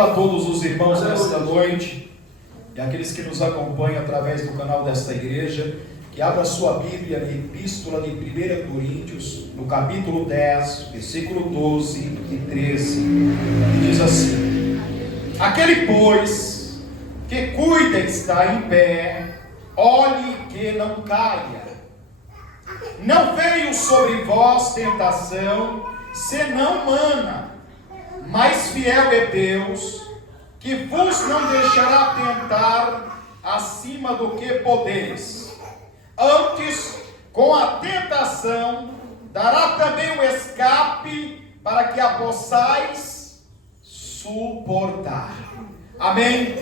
Receba a todos os irmãos nesta noite e aqueles que nos acompanham através do canal desta igreja, que abra sua Bíblia na Epístola de 1 Coríntios, no capítulo 10, versículo 12 e 13, que diz assim: aquele, pois, que cuida estar em pé, olhe que não caia. Não veio sobre vós tentação, senão humana, mas fiel é Deus, que vos não deixará tentar acima do que podeis. Antes, com a tentação, dará também um escape para que a possais suportar. Amém?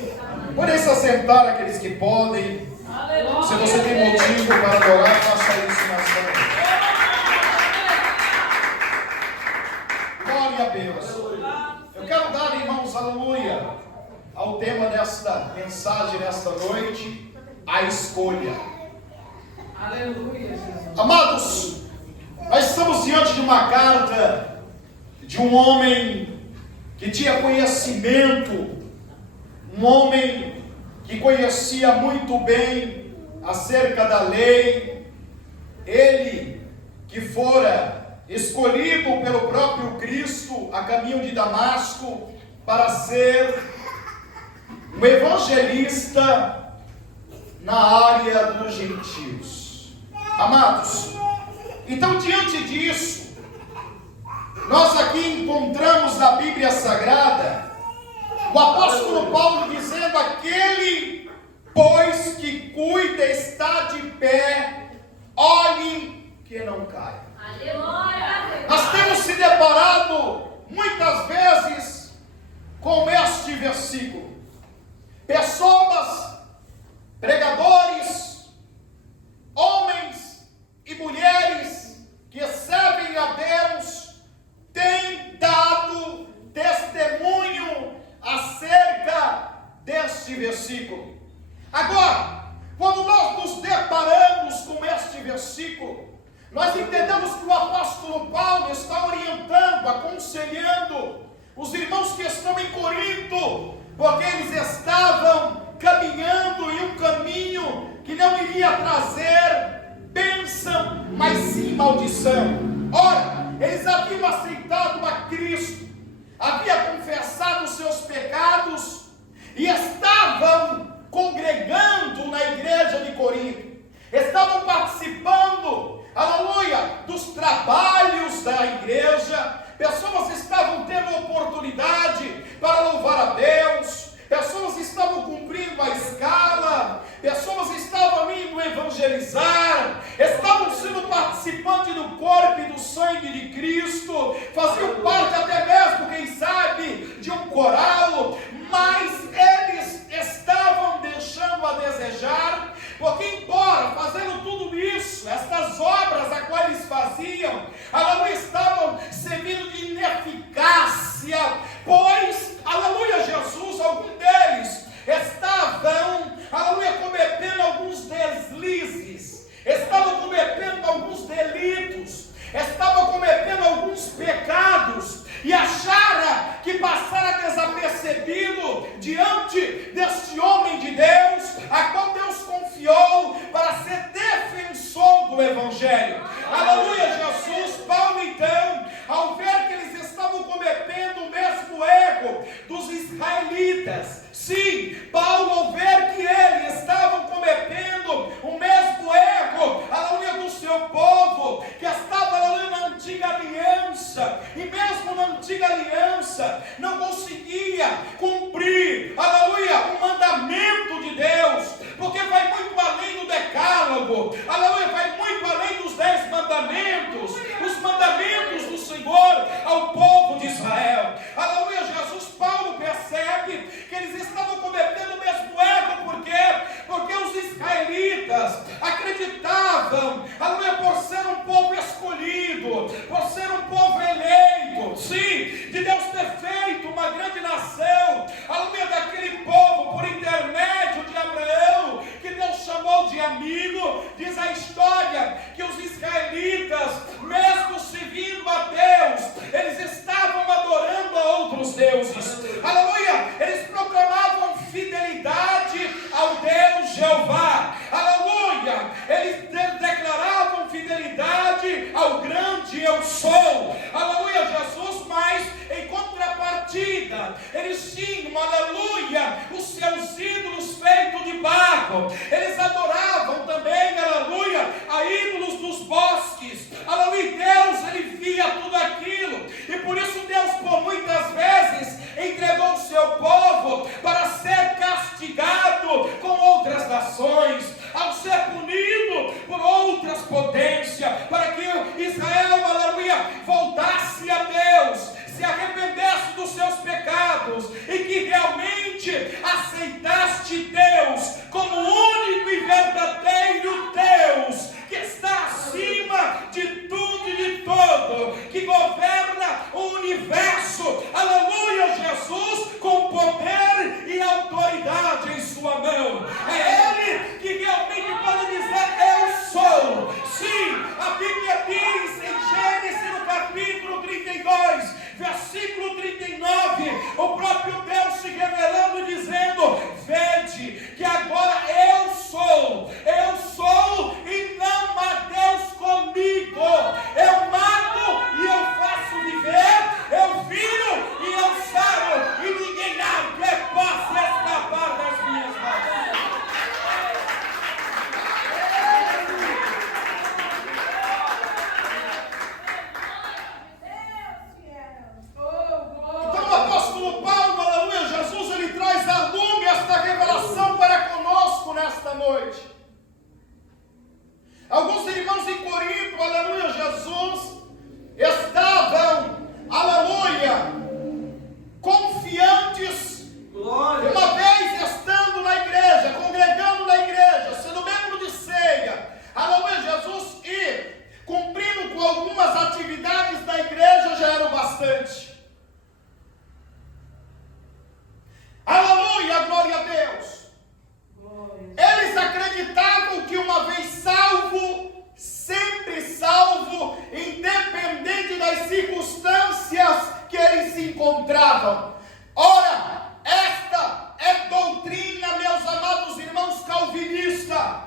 Podem se assentar aqueles que podem. Aleluia. Se você tem motivo para adorar, faça isso na sua vida. Glória a Deus. Eu quero dar, irmãos, aleluia, ao tema desta mensagem nesta noite: a escolha. Aleluia, Jesus. Amados, nós estamos diante de uma carta de um homem que tinha conhecimento, um homem que conhecia muito bem acerca da lei, ele que fora escolhido pelo próprio Cristo a caminho de Damasco para ser um evangelista na área dos gentios. Amados, então diante disso, nós aqui encontramos na Bíblia Sagrada o apóstolo Paulo dizendo: aquele, pois, que cuida está de pé, olhe que não caia. Aleluia. Nós temos se deparado muitas vezes com este versículo. Pessoas, pregadores, homens e mulheres que servem a Deus têm dado testemunho acerca deste versículo. Agora, quando nós nos deparamos com este versículo, nós entendemos que o apóstolo Paulo está orientando, aconselhando os irmãos que estão em Corinto, porque eles estavam caminhando em um caminho que não iria trazer bênção, mas sim maldição. Ora, eles haviam aceitado a Cristo, haviam confessado os seus pecados e estavam congregando na igreja de Corinto, estavam participando, aleluia, dos trabalhos da igreja. Pessoas estavam tendo oportunidade para louvar a Deus, pessoas estavam cumprindo a escala, pessoas estavam indo evangelizar, estavam sendo participantes do corpo e do sangue de Cristo, faziam parte até mesmo, quem sabe, de um coral, mas eles estavam deixando a desejar, porque embora fazendo tudo isso, estas obras a qual eles faziam, aleluia, estavam servindo de ineficácia, pois, aleluia, Jesus, algum deles estavam, aleluia, cometendo alguns deslizes, estavam cometendo alguns delitos, estavam cometendo alguns pecados, e acharam que passara desapercebido diante deste homem de Deus, a qual Deus confiou para ser defensor do Evangelho. Aleluia, Jesus. Paulo, então, ao ver que eles estavam cometendo o mesmo erro dos israelitas, sim, Paulo, ao ver que eles estavam cometendo o mesmo erro, aleluia, do seu povo, que estava, aleluia, na antiga aliança, e mesmo na antiga aliança não conseguia cumprir, aleluia, o mandamento de Deus, porque vai muito além do decálogo, aleluia, vai muito além dos 10 mandamentos, os mandamentos do Senhor ao povo de Israel. Aleluia, Jesus. Paulo percebe que eles estavam cometendo o mesmo erro, por quê? Porque os israelitas acreditavam, aleluia, por ser um povo escolhido, por ser um povo eleito, sim, de Deus ter feito uma grande nação, aleluia, daquele povo por intermédio de Abraão, que Deus chamou de amigo. Diz a história que os israelitas, mesmo servindo a Deus, eles estavam adorando a outros deuses, aleluia, eu sou, aleluia, Jesus, mas em contrapartida, eles tinham, aleluia, os seus ídolos feitos de barro, eles adoravam também, aleluia, a ídolos dos bosques, aleluia, Deus, ele via tudo aquilo, e por isso Deus, por muitas vezes, entregou o seu povo para ser castigado com outras nações, ao ser punido por outras potências, para que Israel, aleluia, voltasse a Deus, se arrependesse dos seus pecados, e que realmente aceitaste Deus como único e verdadeiro Deus, que está acima de tudo e de todo, que governa o universo, aleluia, Jesus, com poder e autoridade em sua mão. É Ele que realmente pode dizer: eu sou. Sim, a Bíblia diz em Gênesis, no capítulo 32, versículo 39, o próprio Deus se revelando, dizendo: vede que agora eu sou e não há Deus comigo. Eu mato e eu faço viver, eu viro e eu saro, e ninguém há que possa escapar das minhas mãos. Então o apóstolo Paulo, aleluia, Jesus, ele traz à lume esta revelação para conosco nesta noite. Alguns irmãos em Corinto, aleluia, Jesus, estavam, aleluia, confiantes. Glória. Uma vez estando na igreja, congregando na igreja, sendo membro de ceia, aleluia, Jesus, e cumprindo com algumas atividades da igreja, já era o bastante. Aleluia, glória a Deus. Eles acreditavam que uma vez salvo, sempre salvo, independente das circunstâncias que eles se encontravam. Ora, esta é doutrina, meus amados irmãos calvinistas.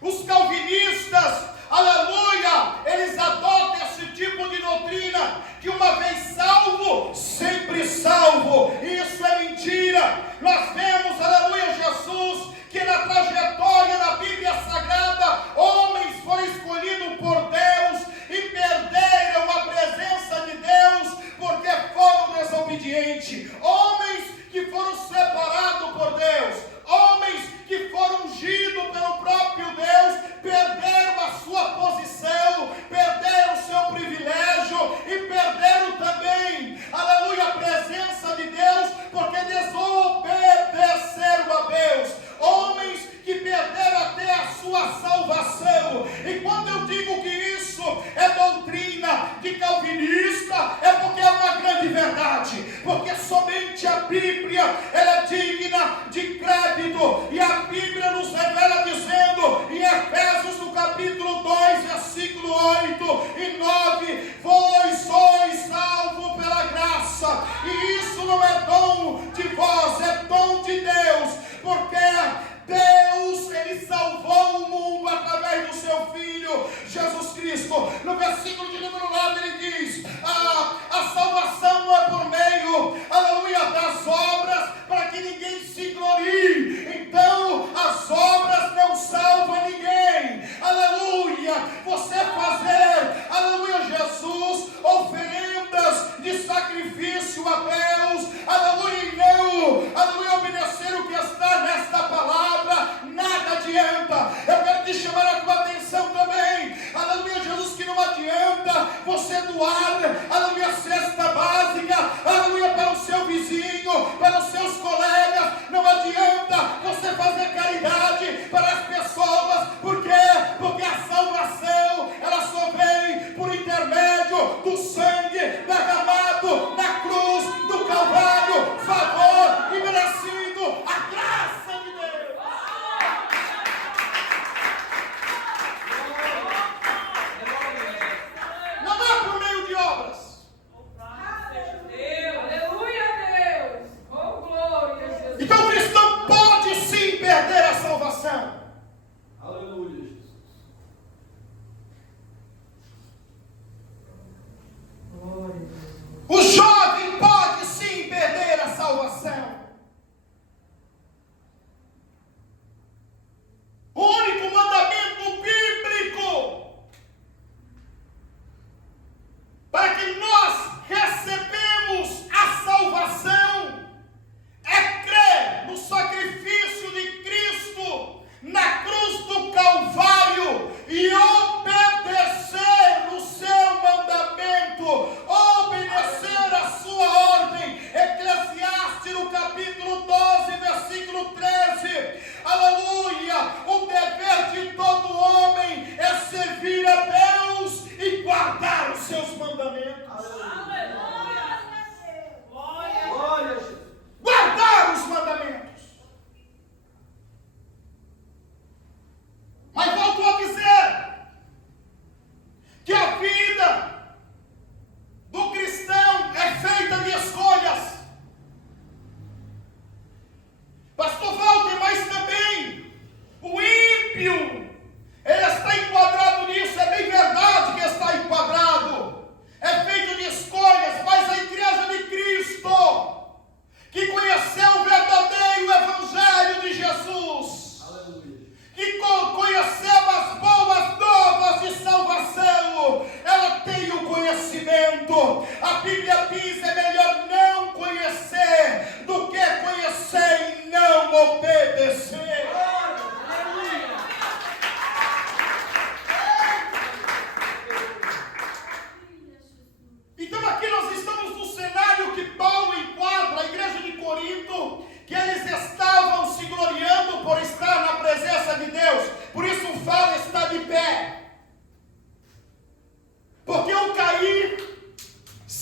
Os calvinistas, aleluia, eles adotam esse tipo de doutrina, que uma vez salvo, sempre salvo. Isso é mentira. Nós vemos, aleluia, Jesus, que na trajetória da Bíblia Sagrada, homens foram escolhidos por Deus e perderam a presença de Deus porque foram desobedientes. Homens que foram separados por Deus, homens que foram ungidos pelo próprio Deus, perderam a sua posição, perderam o seu privilégio e perderam também, aleluia, a presença de Deus, porque desobedeceram a Deus. Homens que perderam até a sua salvação. E quando eu digo que isso é doutrina de calvinista, é porque é uma grande verdade, porque somente a Bíblia ela é digna de crédito, e a Bíblia nos revela dizendo em Efésios no capítulo 2, versículo 8 e 9: vós sois salvos pela graça, e isso não é dom de vós, é dom de Deus, porque Deus, ele salvou o mundo através do seu Filho, Jesus Cristo. No versículo de número 9 ele diz: a salvação não é por meio, aleluia, das obras, para que ninguém se glorie. Então, as obras não salvam ninguém, aleluia. Você fazer, aleluia, Jesus, oferendas de sacrifício a Deus, aleluia, e não, aleluia, obedecer o que está nesta palavra, nada adianta. Eu quero te chamar a tua atenção também, aleluia, Jesus, que não adianta você doar, aleluia, cesta básica, aleluia, para o seu vizinho, para os seus colegas. Não adianta você fazer caridade para as pessoas. Por quê? Porque a salvação, ela só vem por intermédio do sangue derramado na cruz do Calvário, favor e merecido, a graça de Deus. Não é por meio de obra.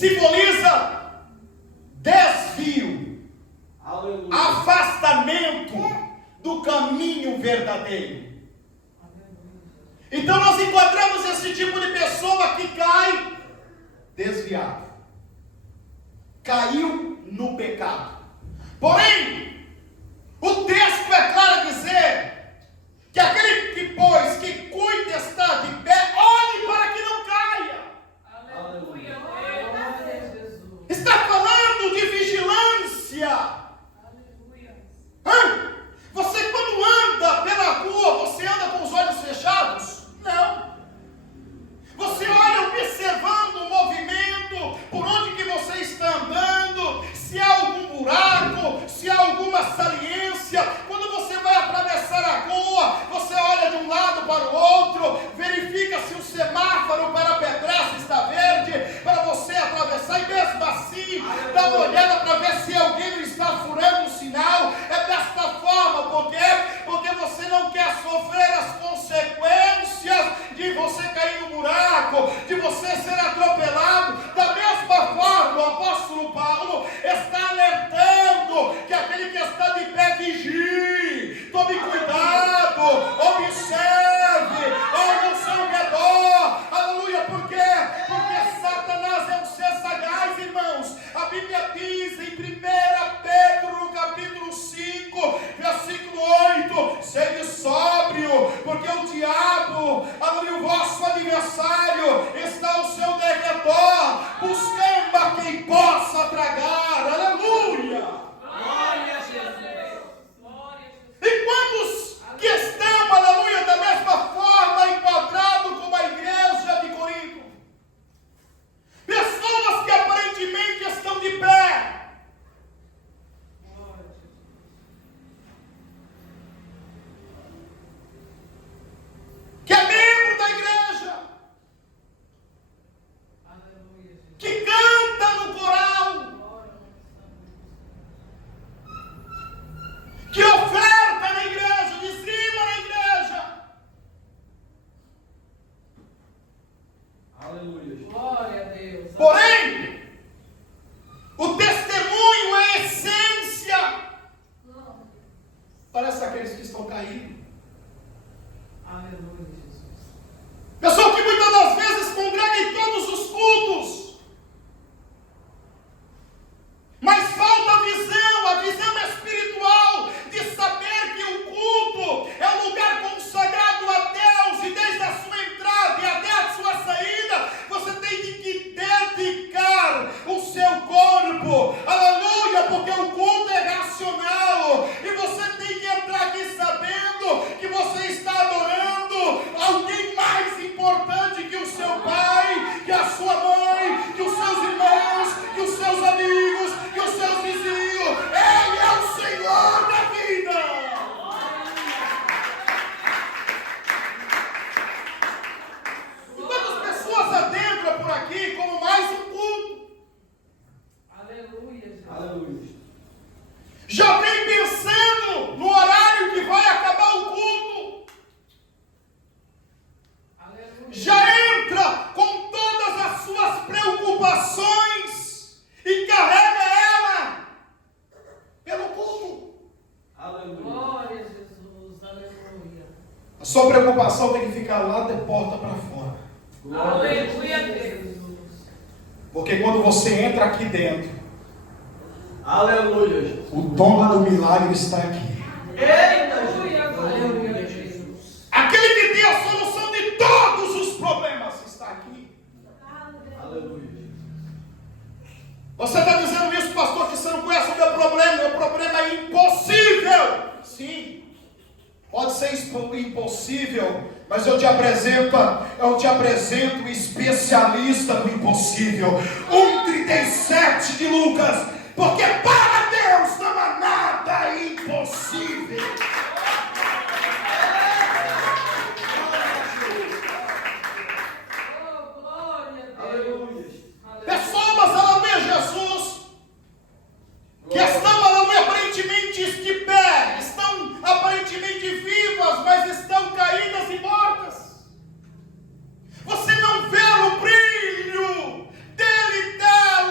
simboliza desvio, Aleluia. afastamento do caminho verdadeiro. Então nós encontramos esse tipo de pessoa que cai desviado, caiu no pecado. Porém, o texto é claro a dizer que aquele que, pois, que cuida de estar de pé, olhe para que não caia. Aleluia. Glória a Jesus. Está falando de vigilância. Aleluia. Você quando anda pela rua, você anda com os olhos fechados? Não. Você olha observando o movimento, por onde que você está andando, se há algum buraco, se há alguma saliência. Quando você vai atravessar a rua, você olha de um lado para o outro, verifica se o semáforo para a pedraça está verde, para você atravessar, e mesmo assim, dá uma olhada para ver se alguém não está furando o sinal. É desta forma, por quê? Porque você não quer sofrer as consequências de você cair no buraco, de você ser atropelado. Da mesma forma, o apóstolo Paulo está alertando que aquele que está de pé vigie, tome cuidado, observe, olhe ao seu redor. Aleluia, por quê? Porque Satanás é um ser sagaz, irmãos. A Bíblia diz em 1 Pedro, no capítulo 5, versículo 8, sede sóbrio, porque o diabo, aleluia, o vosso adversário, está ao seu derredor, buscando a quem possa tragar. Aleluia! Glória a Jesus. Glória a Jesus. E quantos que estão, aleluia, da mesma forma enquadrados como a igreja de Corinto? Pessoas que aparentemente estão de pé, Glória a Jesus. que é membro da igreja, Aleluia, Jesus. que canta no coral, Glória que oferta na igreja, dizima na igreja, Aleluia. a Deus. porém, o testemunho é a essência. Parece aqueles que estão caídos. Aleluia, Jesus. Pessoa que muitas das vezes congrega em todos os cultos, mas falta a visão espiritual de saber que o culto é um lugar consagrado a Deus, e desde a sua entrada e até a sua saída, você tem que dedicar o seu corpo, aleluia, porque o culto é racional, e você tem que entrar aqui sabendo que você está adorando alguém mais importante que o seu pai, que a sua mãe, que os seus irmãos, que os seus amigos, que os seus vizinhos. Ele é o Senhor da vida. E quantas pessoas adentram por aqui como mais um culto? Aleluia, Jesus. Aleluia. Já vem pensando no horário que vai acabar o culto. Aleluia. Já entra com todas as suas preocupações e carrega ela pelo culto. Aleluia. Glória a Jesus. Aleluia. A sua preocupação tem que ficar lá de porta para fora. Aleluia, Deus. Porque quando você entra aqui dentro, Aleluia, Jesus. o dono do milagre está aqui. Eita, Aleluia, Jesus. aleluia, Jesus. Aquele que tem a solução de todos os problemas está aqui. Aleluia. Você está dizendo isso, pastor, que você não conhece o meu problema. Meu problema é impossível. Sim, pode ser impossível, mas eu te apresento o especialista no impossível. 1,37 de Lucas. Porque para Deus não há nada impossível. Oh, glória a Deus. Aleluia. Pessoas, aleluia, Jesus, que estão, aleluia, aparentemente de pé, estão aparentemente vivas, mas estão caídas e mortas. Você não vê o brilho deleitar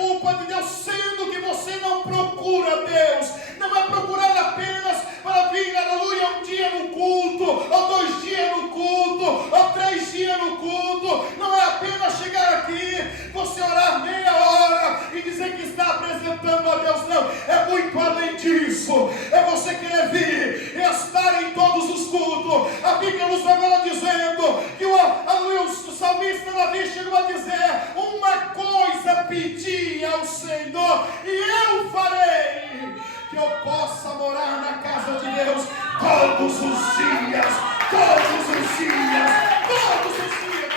culpa de Deus, sendo que você não procura Deus. Não é procurar apenas para vir, aleluia, um dia no culto, ou 2 dias no culto, ou 3 dias no culto. Não é apenas chegar aqui, você orar meia hora e dizer que está apresentando a Deus. Não, é muito além disso. É você querer vir e estar em todos os cultos. A Bíblia nos revela dizendo que o salmista Davi chegou a dizer: uma coisa pedi ao Senhor e eu farei, que eu possa morar na casa de Deus todos os dias, todos os dias, todos os dias.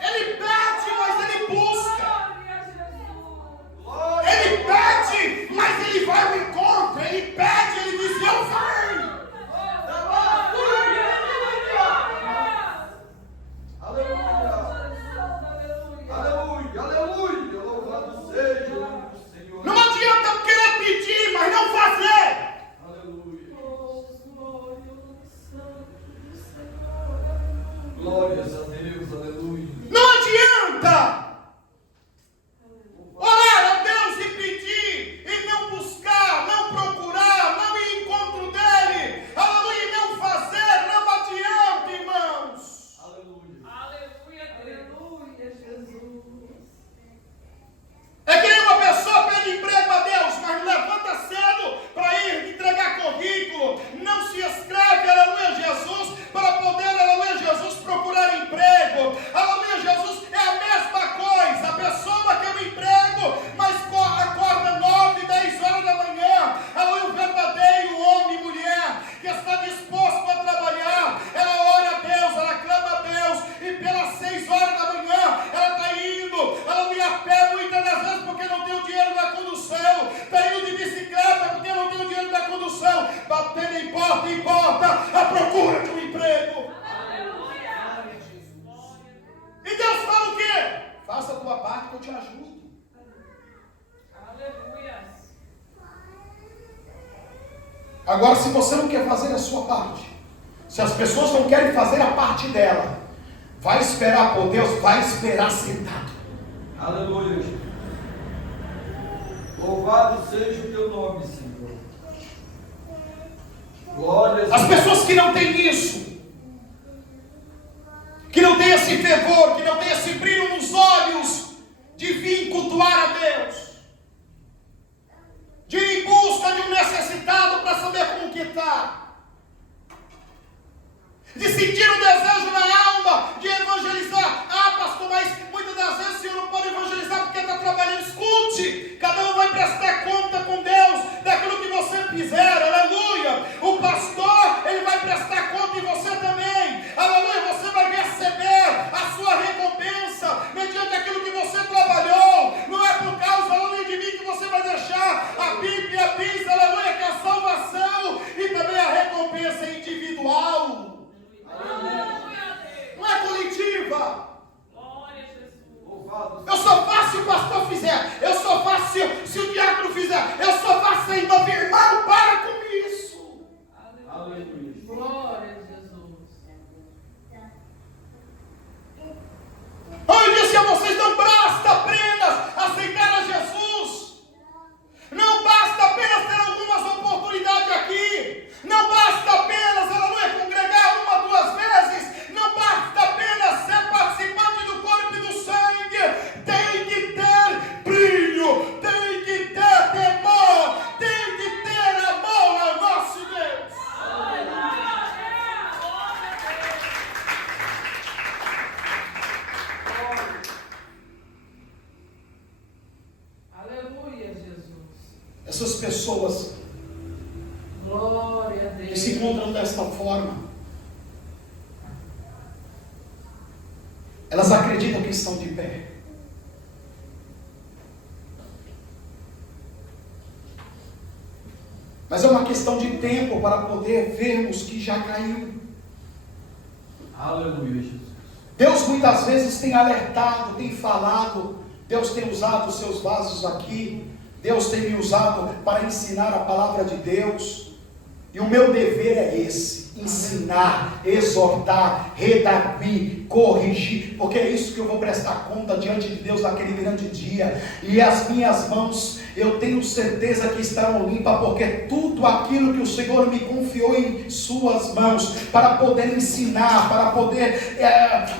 Ele pede, mas ele busca. Ele pede, mas ele vai ao encontro. Ele pede, ele diz: eu farei. Não adianta querer pedir, mas não fazer. Glórias a Deus, aleluia. Não adianta orar a Deus e pedir, e não buscar, não procurar, não ir em encontro dele, aleluia, e não fazer. Não adianta, irmãos. Aleluia. Aleluia, Jesus. É que nem uma pessoa pede emprego a Deus, mas levanta cedo para ir entregar currículo, não se inscreve, aleluia, Jesus, para poder, aleluia, Jesus, procurar emprego. Aleluia, Jesus, é a mesma coisa. A pessoa quer um emprego, mas acorda 9, 10 horas da manhã. Aleluia, o verdadeiro homem e mulher que está disposto a trabalhar, ela ora a Deus, ela clama a Deus, e pelas 6 horas da manhã ela está indo, aleluia, a pé muitas das vezes porque não tem o dinheiro da condução, está indo de bicicleta porque não tem o dinheiro da condução, batendo em porta à procura de um emprego. E Deus fala o quê? Faça a tua parte que eu te ajudo. Aleluia. Agora, se você não quer fazer a sua parte, se as pessoas não querem fazer a parte dela, vai esperar por Deus, vai esperar sentado. Aleluia. Louvado seja o teu nome, Senhor. Glórias a As pessoas que não têm isso, que não têm esse fervor, que não têm esse brilho nos olhos de vir cultuar a Deus, de ir em busca de um necessitado para saber como que está, de sentir um desejo na alma de evangelizar. Ah, pastor, mas muitas das vezes o senhor não pode evangelizar porque está trabalhando. Escute, cada um vai prestar conta com Deus daquilo que você fizer, aleluia. O pastor, ele vai prestar conta, e você também, aleluia. Você vai receber a sua recompensa mediante aquilo que você trabalhou. Não é por causa, aleluia, de mim que você vai deixar. A Bíblia diz, aleluia, que a salvação e também a recompensa é individual. Não é coletiva. Glória a Jesus. Louvado Eu só faço se o pastor fizer. Eu só faço se o diácono fizer. Eu só faço sem meu irmão. Para com isso. Aleluia. Glória a Jesus. Eu disse a vocês: não basta apenas aceitar a Jesus. Não basta apenas ter algumas oportunidades aqui. Não basta apenas, aleluia, congregar 1, 2 vezes. Não basta apenas ser participante do corpo e do sangue. Tem que ter brilho. Tem que ter temor. Tem que ter amor ao nosso Deus. Aleluia, Jesus. Essas pessoas Glória a que Deus. se encontram desta forma, elas acreditam que estão de pé. Mas é uma questão de tempo para poder vermos que já caiu. Aleluia, Jesus. Deus muitas vezes tem alertado, tem falado. Deus tem usado os seus vasos aqui. Deus tem me usado para ensinar a palavra de Deus. E o meu dever é esse: ensinar, exortar, redarguir, corrigir, porque é isso que eu vou prestar conta diante de Deus naquele grande dia. E as minhas mãos, eu tenho certeza que estarão limpas, porque tudo aquilo que o Senhor me confiou em suas mãos, para poder ensinar, para poder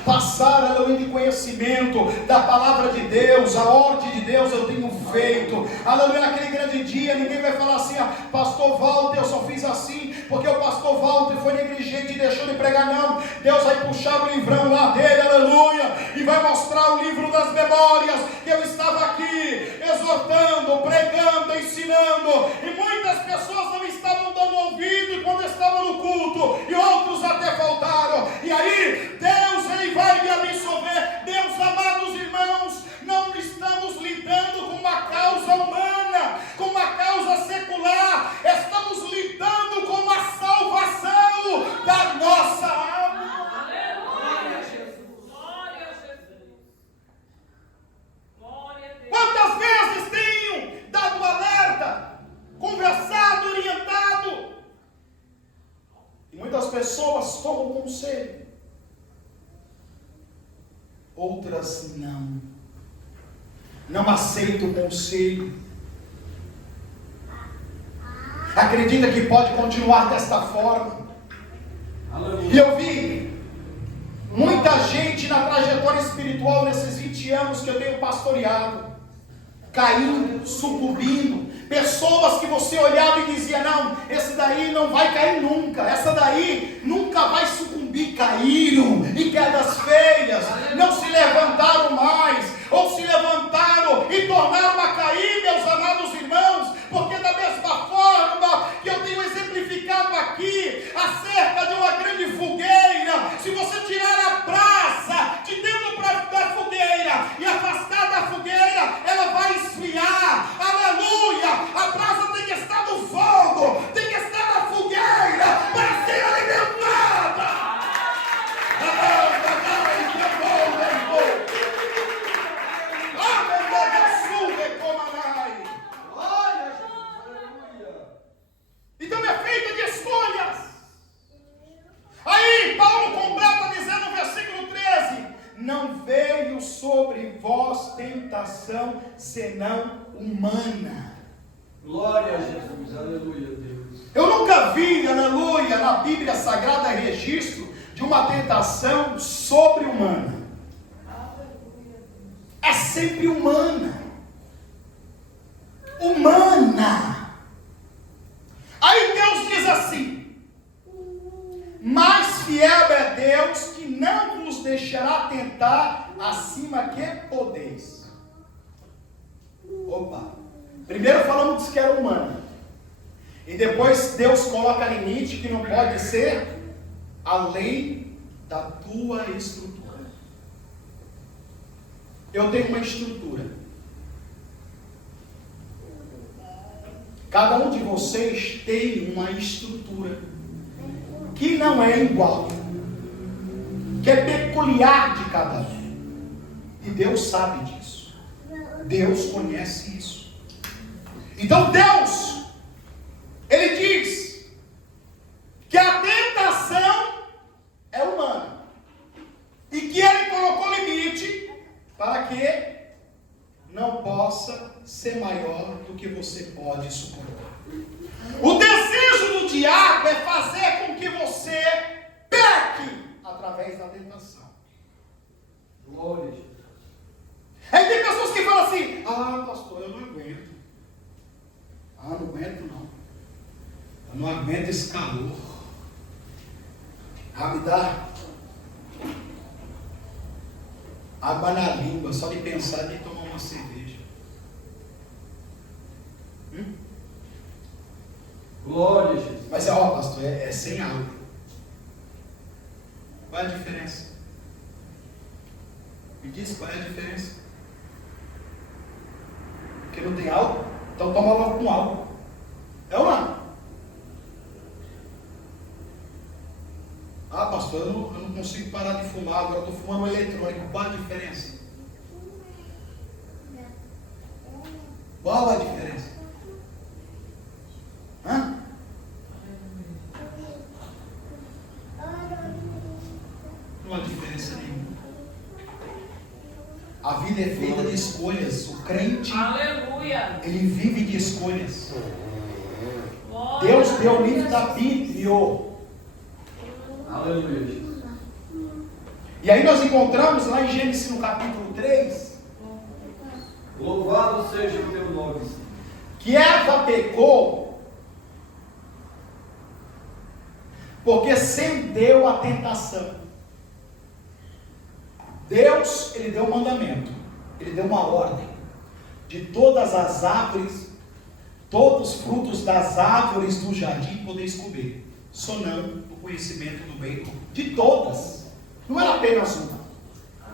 passar, aleluia, de conhecimento da palavra de Deus, a ordem de Deus, eu tenho feito, aleluia. Naquele grande dia, ninguém vai falar assim: pastor Walter, eu só fiz assim porque o pastor Walter foi negligente e deixou de pregar. Não, Deus vai puxar o livrão lá dele, aleluia, e vai mostrar o livro das memórias, que eu estava aqui, exortando, pregando, ensinando, e muitas pessoas não estavam dando ouvido quando estavam no culto, e outros até faltaram, e aí, Deus, Ele vai me absolver. Meus amados irmãos, não estamos lidando com uma causa humana, com uma causa secular, estamos lidando com a salvação da nossa alma. Glória a Jesus. Glória a Jesus. Glória a Deus. Quantas vezes tenho dado alerta, conversado, orientado, e muitas pessoas tomam conselho, outras não aceitam o conselho, acredita que pode continuar desta forma. E eu vi muita gente na trajetória espiritual nesses 20 anos que eu tenho pastoreado, caindo, sucumbindo. Pessoas que você olhava e dizia: não, esse daí não vai cair nunca, essa daí nunca vai sucumbir. Caíram em quedas feias, não se levantaram mais, ou se levantaram e tornaram a cair, meus amados irmãos, porque da mesma forma que eu tenho exemplificado aqui, acerca de uma grande fogueira, se você tirar a brasa de dentro da fogueira e afastar da fogueira, ela vai esfriar, aleluia. A brasa tem que estar no fogo, tem que estar na fogueira para ser alimentada. Então é feita de escolhas. Aí Paulo completa dizendo no versículo 13: não veio sobre vós tentação senão humana. Glória a Jesus, aleluia, Deus. Eu nunca vi, aleluia, na Bíblia Sagrada registro de uma tentação sobre-humana. É sempre humana. Humana. Aí Deus diz assim: mais fiel é Deus, que não vos deixará tentar acima que podeis. Opa. Primeiro falamos que era humana, e depois Deus coloca limite que não pode ser além da tua estrutura. Eu tenho uma estrutura. Cada um de vocês tem uma estrutura que não é igual, que é peculiar de cada um, e Deus sabe disso. Deus conhece isso. Então Deus, Ele diz que a tentação é humana, e que Ele colocou limite para que não possa ser maior do que você pode suportar. O desejo do diabo é fazer com que você peque através da tentação. Glória a Jesus. Aí tem pessoas que falam assim: ah, pastor, eu não aguento. Ah, não aguento não. Eu não aguento esse calor. Ah, me dá água na língua, só de pensar em tomar uma cerveja. Glória a Jesus. Mas ó, pastor, é sem álcool. Qual é a diferença? Me diz qual é a diferença. Porque não tem álcool, então toma logo com álcool. É ou não? Ah, pastor, eu não consigo parar de fumar, agora eu estou fumando eletrônico. Qual a diferença? Qual a diferença? Hã? diferença nenhuma. A vida é feita de escolhas. O crente, Aleluia. ele vive de escolhas. Glória Deus a deu o Deus. livre-arbítrio. Aleluia, Jesus. E aí nós encontramos lá em Gênesis no capítulo 3, Louvado seja o teu nome, Senhor. que Eva pecou porque cedeu à tentação. Deus, ele deu um mandamento, ele deu uma ordem de todas as árvores, todos os frutos das árvores do jardim podeis comer, só não o conhecimento do bem e do mal. De todas, não era apenas uma,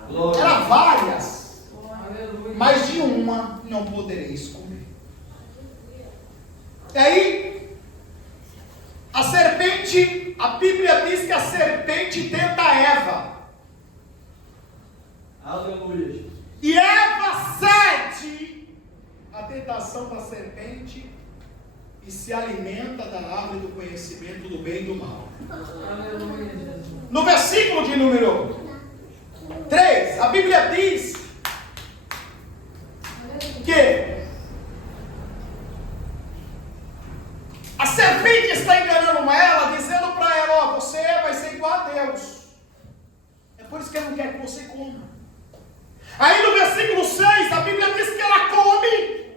Glória. era várias, Aleluia. mas de uma não podereis comer. E aí, a serpente, a Bíblia diz que a serpente tenta Eva. Aleluia, Jesus. E Eva cede à tentação da serpente e se alimenta da árvore do conhecimento do bem e do mal. Aleluia, Jesus. No versículo de número 3, a Bíblia diz que a serpente está enganando ela, dizendo para ela: ó, você vai ser igual a Deus. É por isso que ele não quer que você coma. Aí no versículo 6, a Bíblia diz que ela come.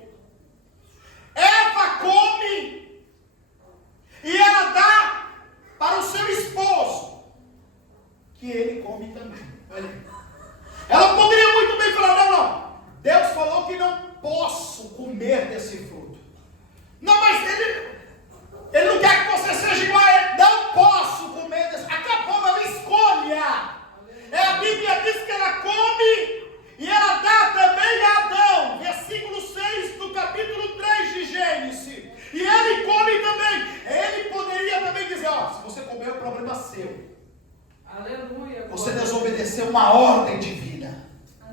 Eva come. E ela dá para o seu esposo, que ele come também. Olha aí. Ela poderia muito bem falar: não, não. Deus falou que não posso comer desse fruto. Não, mas ele não quer que você seja igual a ele. Não posso comer desse. Acabou, é uma escolha. A Bíblia diz que ela come. E ela dá também a Adão, versículo 6 do capítulo 3 de Gênesis. E ele come também. Ele poderia também dizer: ó, se você comer, o problema é seu. Aleluia. Você desobedeceu uma ordem divina.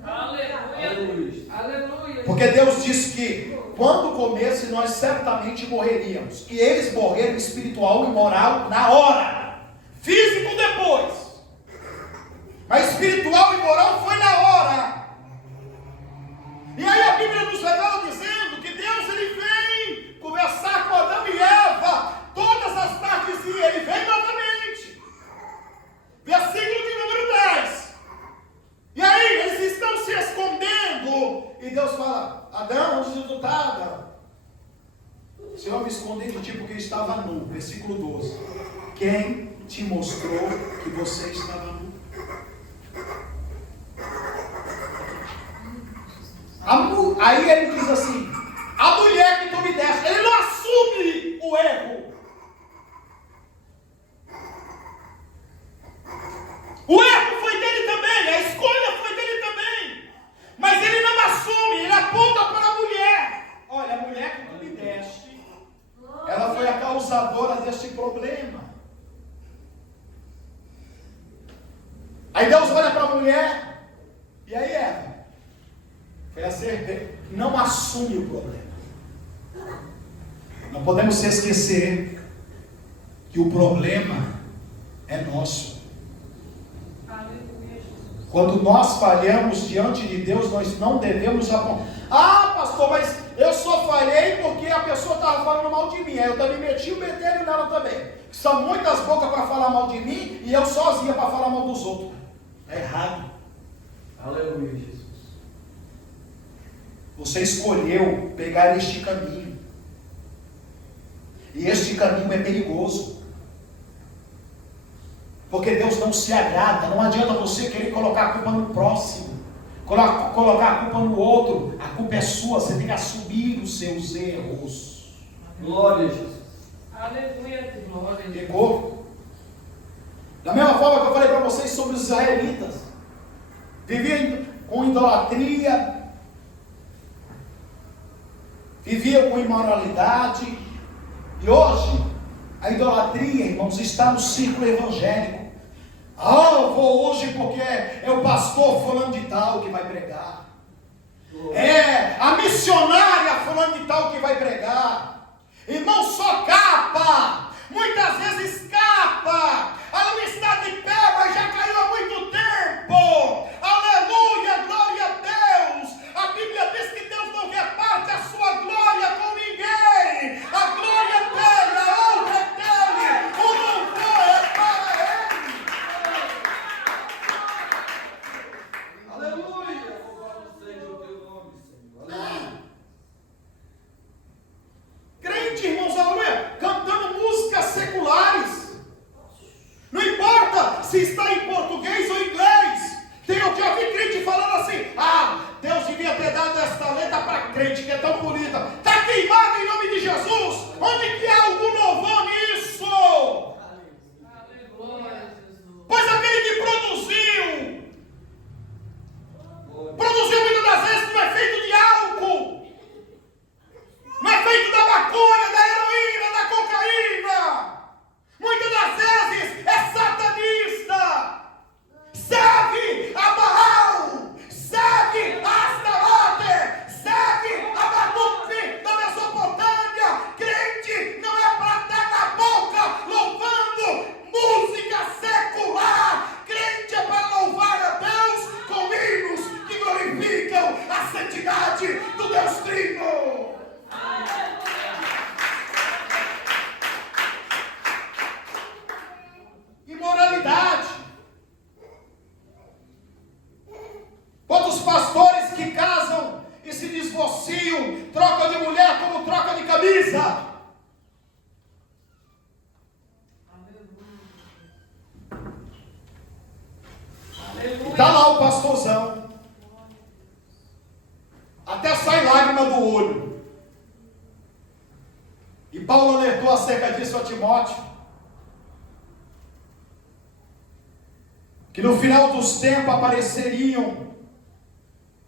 Aleluia. Aleluia. Porque Deus disse que quando comesse, nós certamente morreríamos. E eles morreram espiritual e moral na hora. Físico depois. Mas espiritual e moral foi na hora. E aí a Bíblia nos revela dizendo que Deus, ele vem conversar com Adão e Eva todas as tardes, e ele vem novamente. Versículo de número 10. E aí eles estão se escondendo, e Deus fala: Adão, onde tu está, Adão? Senhor, me escondi de ti porque estava nu. Versículo 12. Quem te mostrou que você estava nu? Aí ele diz assim: a mulher que tu me deste. Ele não assume o erro. O erro foi dele também, a escolha foi dele também. Mas ele não assume, ele aponta para a mulher: olha, a mulher que tu me deste, ela foi a causadora deste problema. Aí Deus olha para a mulher, e aí Eva? Foi a serpente. Não assume o problema. Não podemos se esquecer que o problema é nosso. Quando nós falhamos diante de Deus, nós não devemos apontar: ah, pastor, mas eu só falhei porque a pessoa estava falando mal de mim. Aí eu também meti o bedelho nela também. São muitas bocas para falar mal de mim e eu sozinha para falar mal dos outros. É errado. Aleluia, Jesus. Você escolheu pegar este caminho. E este caminho é perigoso. Porque Deus não se agrada. Não adianta você querer colocar a culpa no próximo, colocar a culpa no outro. A culpa é sua. Você tem que assumir os seus erros. Glória a Jesus. Aleluia. Glória. Pegou? Da mesma forma que eu falei para vocês sobre os israelitas. Viviam com idolatria, viviam com imoralidade. E hoje, a idolatria, irmãos, está no círculo evangélico. Ah, eu vou hoje porque é o pastor fulano de tal que vai pregar. É a missionária fulano de tal que vai pregar. Irmão, só capa. Muitas vezes capa. Ela não está de pé, mas já caiu há muito tempo. Está lá o pastorzão. Até sai lágrima do olho. E Paulo alertou acerca disso a Timóteo. Que no final dos tempos apareceriam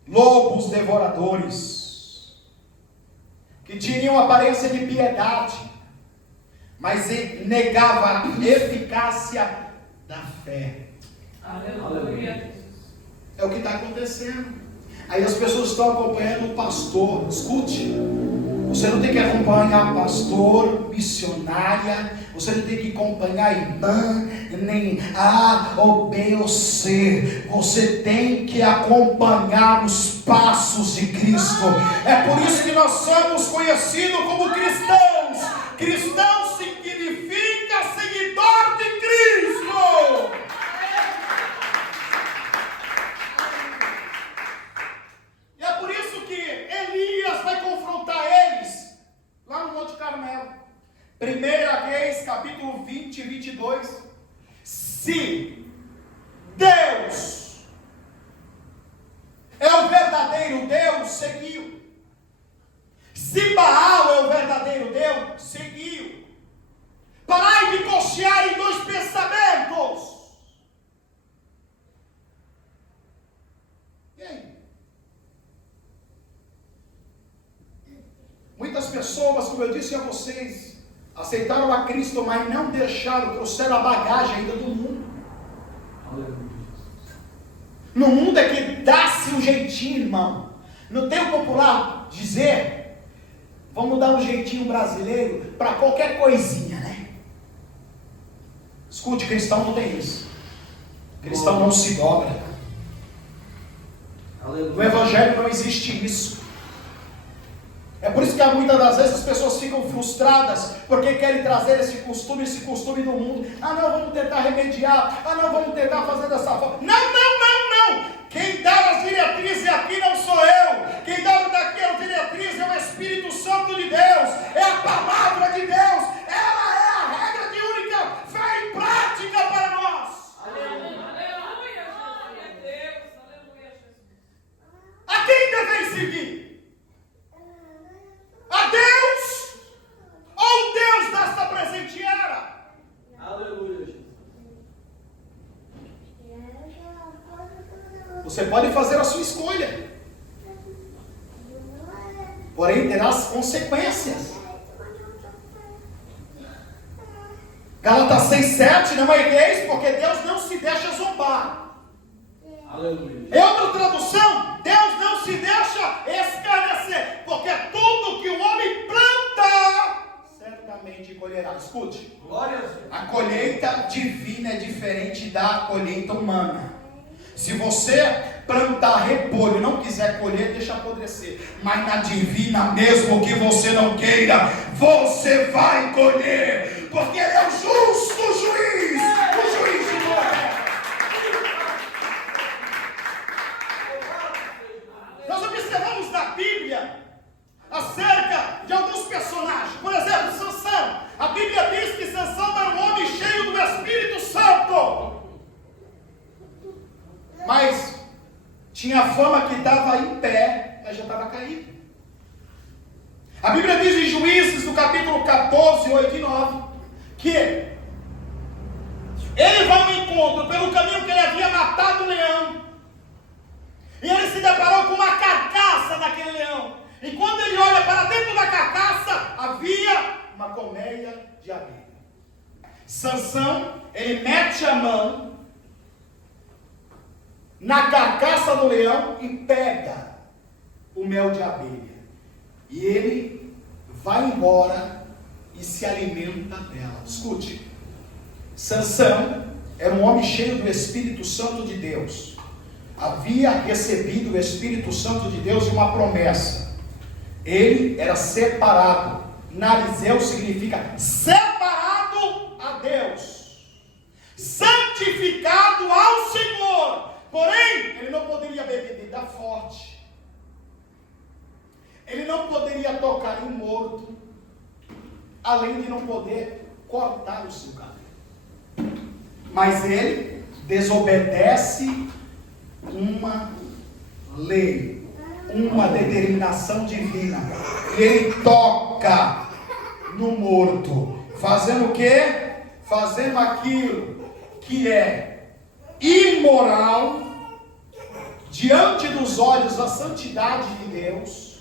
lobos devoradores, que tinham aparência de piedade, mas negava a eficácia da fé. Aleluia. É o que está acontecendo. Aí as pessoas estão acompanhando o pastor. Escute, você não tem que acompanhar pastor, missionária, você não tem que acompanhar irmã, nem A ou B ou C. Você tem que acompanhar os passos de Cristo. É por isso que nós somos conhecidos como cristãos. Cristão significa seguidor de Cristo. E é por isso que Elias vai confrontar eles lá no Monte Carmelo. 1 Reis, capítulo 20 e 22. Se Deus é o verdadeiro Deus, seguiu. Se Baal é o verdadeiro Deus, seguiu. Parai de cochear em dois pensamentos. E aí? Muitas pessoas, como eu disse a vocês, aceitaram a Cristo, mas não deixaram, trouxeram a bagagem ainda do mundo. No mundo é que dá-se um jeitinho, irmão. Não tem o popular dizer, vamos dar um jeitinho brasileiro para qualquer coisinha, né? Escute, cristão não tem isso. Cristão não se dobra. No evangelho não existe isso. É por isso que muitas das vezes as pessoas ficam frustradas, porque querem trazer esse costume do mundo. Ah não, vamos tentar remediar. Ah não, vamos tentar fazer dessa forma. Não. Quem dá as diretrizes aqui não sou eu. Quem dá daqui as diretrizes é o Espírito Santo de Deus. É a palavra de Deus. Ela é a regra de única fé e prática para nós. Aleluia, glória a Deus. Aleluia, Jesus. A quem devem seguir? A Deus ou Deus desta presente era? Aleluia, Jesus. Você pode fazer a sua escolha, porém terá as consequências. Gálatas 6,7, não ergueis, porque Deus não se deixa zombar. Aleluia. Em outra tradução, Deus não se deixa escarnecer, porque tudo que o homem planta, certamente colherá. Escute, Glória a Deus. a colheita divina é diferente da colheita humana. Se você plantar repolho e não quiser colher, deixa apodrecer. Mas na divina, mesmo que você não queira, você vai colher. Porque Ele é o justo juiz, o juiz de glória. Nós observamos na Bíblia acerca de alguns personagens. Por exemplo, Sansão. A Bíblia diz que Sansão era um homem cheio do Espírito Santo. Mas tinha fama que estava em pé, mas já estava caído. A Bíblia diz em Juízes, no capítulo 14, 8 e 9, que ele vai ao encontro pelo caminho que ele havia matado o leão. E ele se deparou com uma carcaça daquele leão. E quando ele olha para dentro da carcaça, havia uma colmeia de abelha. Sansão, ele mete a mão na carcaça do leão e pega o mel de abelha. E ele vai embora e se alimenta dela. Escute, Sansão era um homem cheio do Espírito Santo de Deus. Havia recebido o Espírito Santo de Deus e uma promessa. Ele era separado. Narizeu significa separado a Deus, santificado ao Senhor. Porém, ele não poderia beber bebida forte. Ele não poderia tocar em morto, além de não poder cortar o seu cabelo. Mas ele desobedece lei, uma determinação divina, e ele toca no morto, fazendo o quê? Fazendo aquilo que é imoral diante dos olhos da santidade de Deus,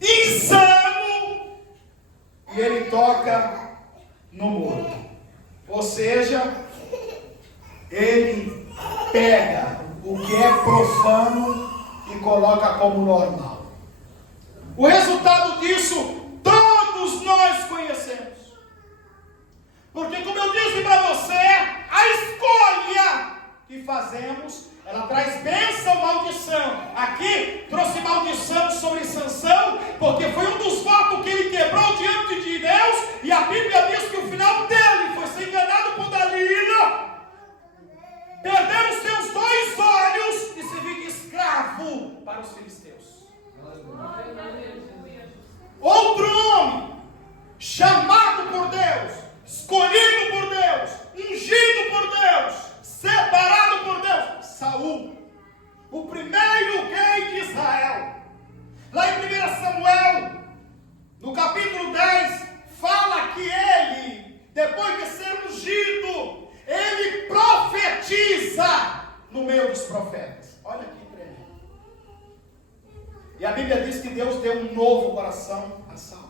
insano, e ele toca no morto. Ou seja, ele pega o que é profano e coloca como normal. O resultado disso todos nós conhecemos. Porque, como eu disse para você, a escolha que fazemos, ela traz bênção ou maldição. Aqui trouxe maldição sobre Sansão, porque foi um dos votos que ele quebrou diante de Deus, e a Bíblia diz que o final dele foi ser enganado por Dalila, perder os seus 2 olhos e servir de escravo para os filisteus. Outro homem, chamado por Deus, escolhido por Deus, ungido por Deus, separado por Deus, Saul, o primeiro rei de Israel. Lá em 1 Samuel, no capítulo 10, fala que ele, depois de ser ungido, ele profetiza no meio dos profetas. Olha que tremendo. E a Bíblia diz que Deus deu um novo coração a Saul.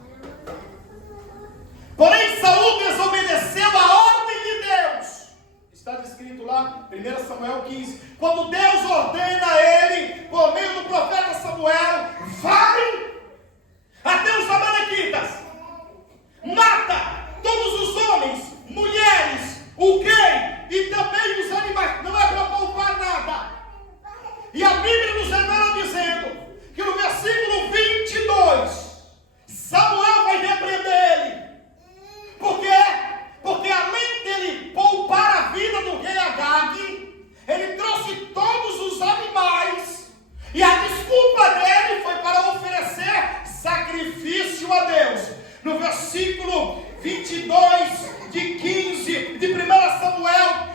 Porém, Saul desobedeceu a ordem de Deus. Está descrito lá, 1 Samuel 15. Quando Deus ordena a ele, por meio do profeta Samuel, vai até os amalequitas, mata todos os homens, mulheres, o rei e também os animais. Não é para poupar nada. E a Bíblia nos revela dizendo que no versículo 22, Samuel vai repreender ele. Por quê? Porque além dele poupar a vida do rei Agag, ele trouxe todos os animais, e a desculpa dele foi para oferecer sacrifício a Deus. No versículo 22 de 15 de 1 Samuel,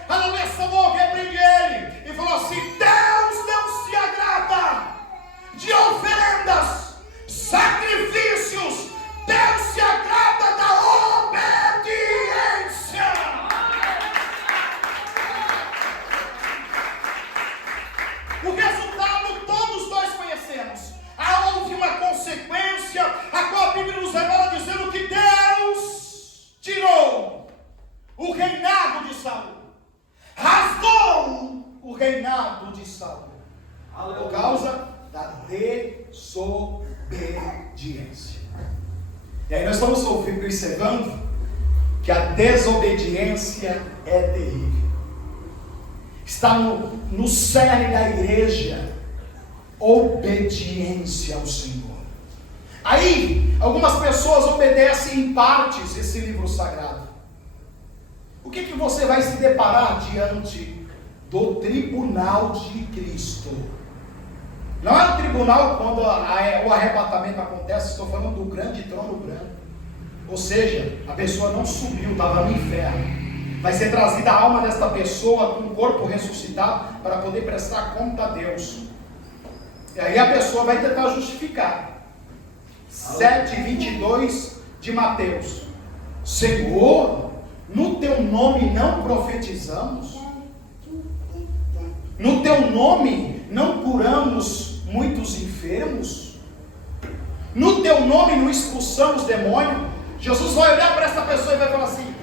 Samuel repreende ele e falou assim: Deus não se agrada de oferendas, sacrifícios. Deus se agrada da obediência. O resultado todos nós conhecemos. Houve uma consequência, a qual a Bíblia nos revela dizendo que Deus tirou o reinado de Saul, rasgou o reinado de Saul, por causa da desobediência. E aí nós estamos observando que a desobediência é terrível. Está no cerne da igreja, obediência ao Senhor. Aí, algumas pessoas obedecem em partes esse livro sagrado. O que você vai se deparar diante do tribunal de Cristo? Não é o tribunal quando o arrebatamento acontece, estou falando do grande trono branco. Ou seja, a pessoa não subiu, estava no inferno. Vai ser trazida a alma desta pessoa com o corpo ressuscitado para poder prestar conta a Deus. E aí a pessoa vai tentar justificar. 7:22 de Mateus. Senhor, no teu nome não profetizamos? No teu nome não curamos muitos enfermos? No teu nome não expulsamos demônio? Jesus vai olhar para essa pessoa e vai falar assim: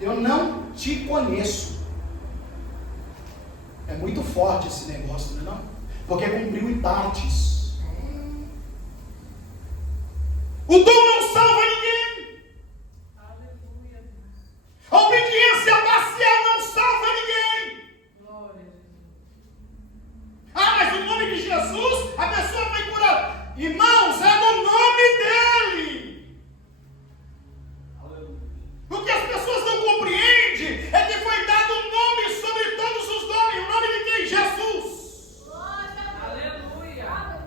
eu não te conheço. É muito forte esse negócio, não é? Porque cumpriu em partes. O dom não salva ninguém. Aleluia. A obediência parcial não salva ninguém. Glória a Jesus. Ah, mas no nome de Jesus a pessoa foi curada. Irmãos, é no nome dele. Aleluia. O que as pessoas não compreendem é que foi dado um nome sobre todos os nomes. O nome de quem? Jesus. Aleluia.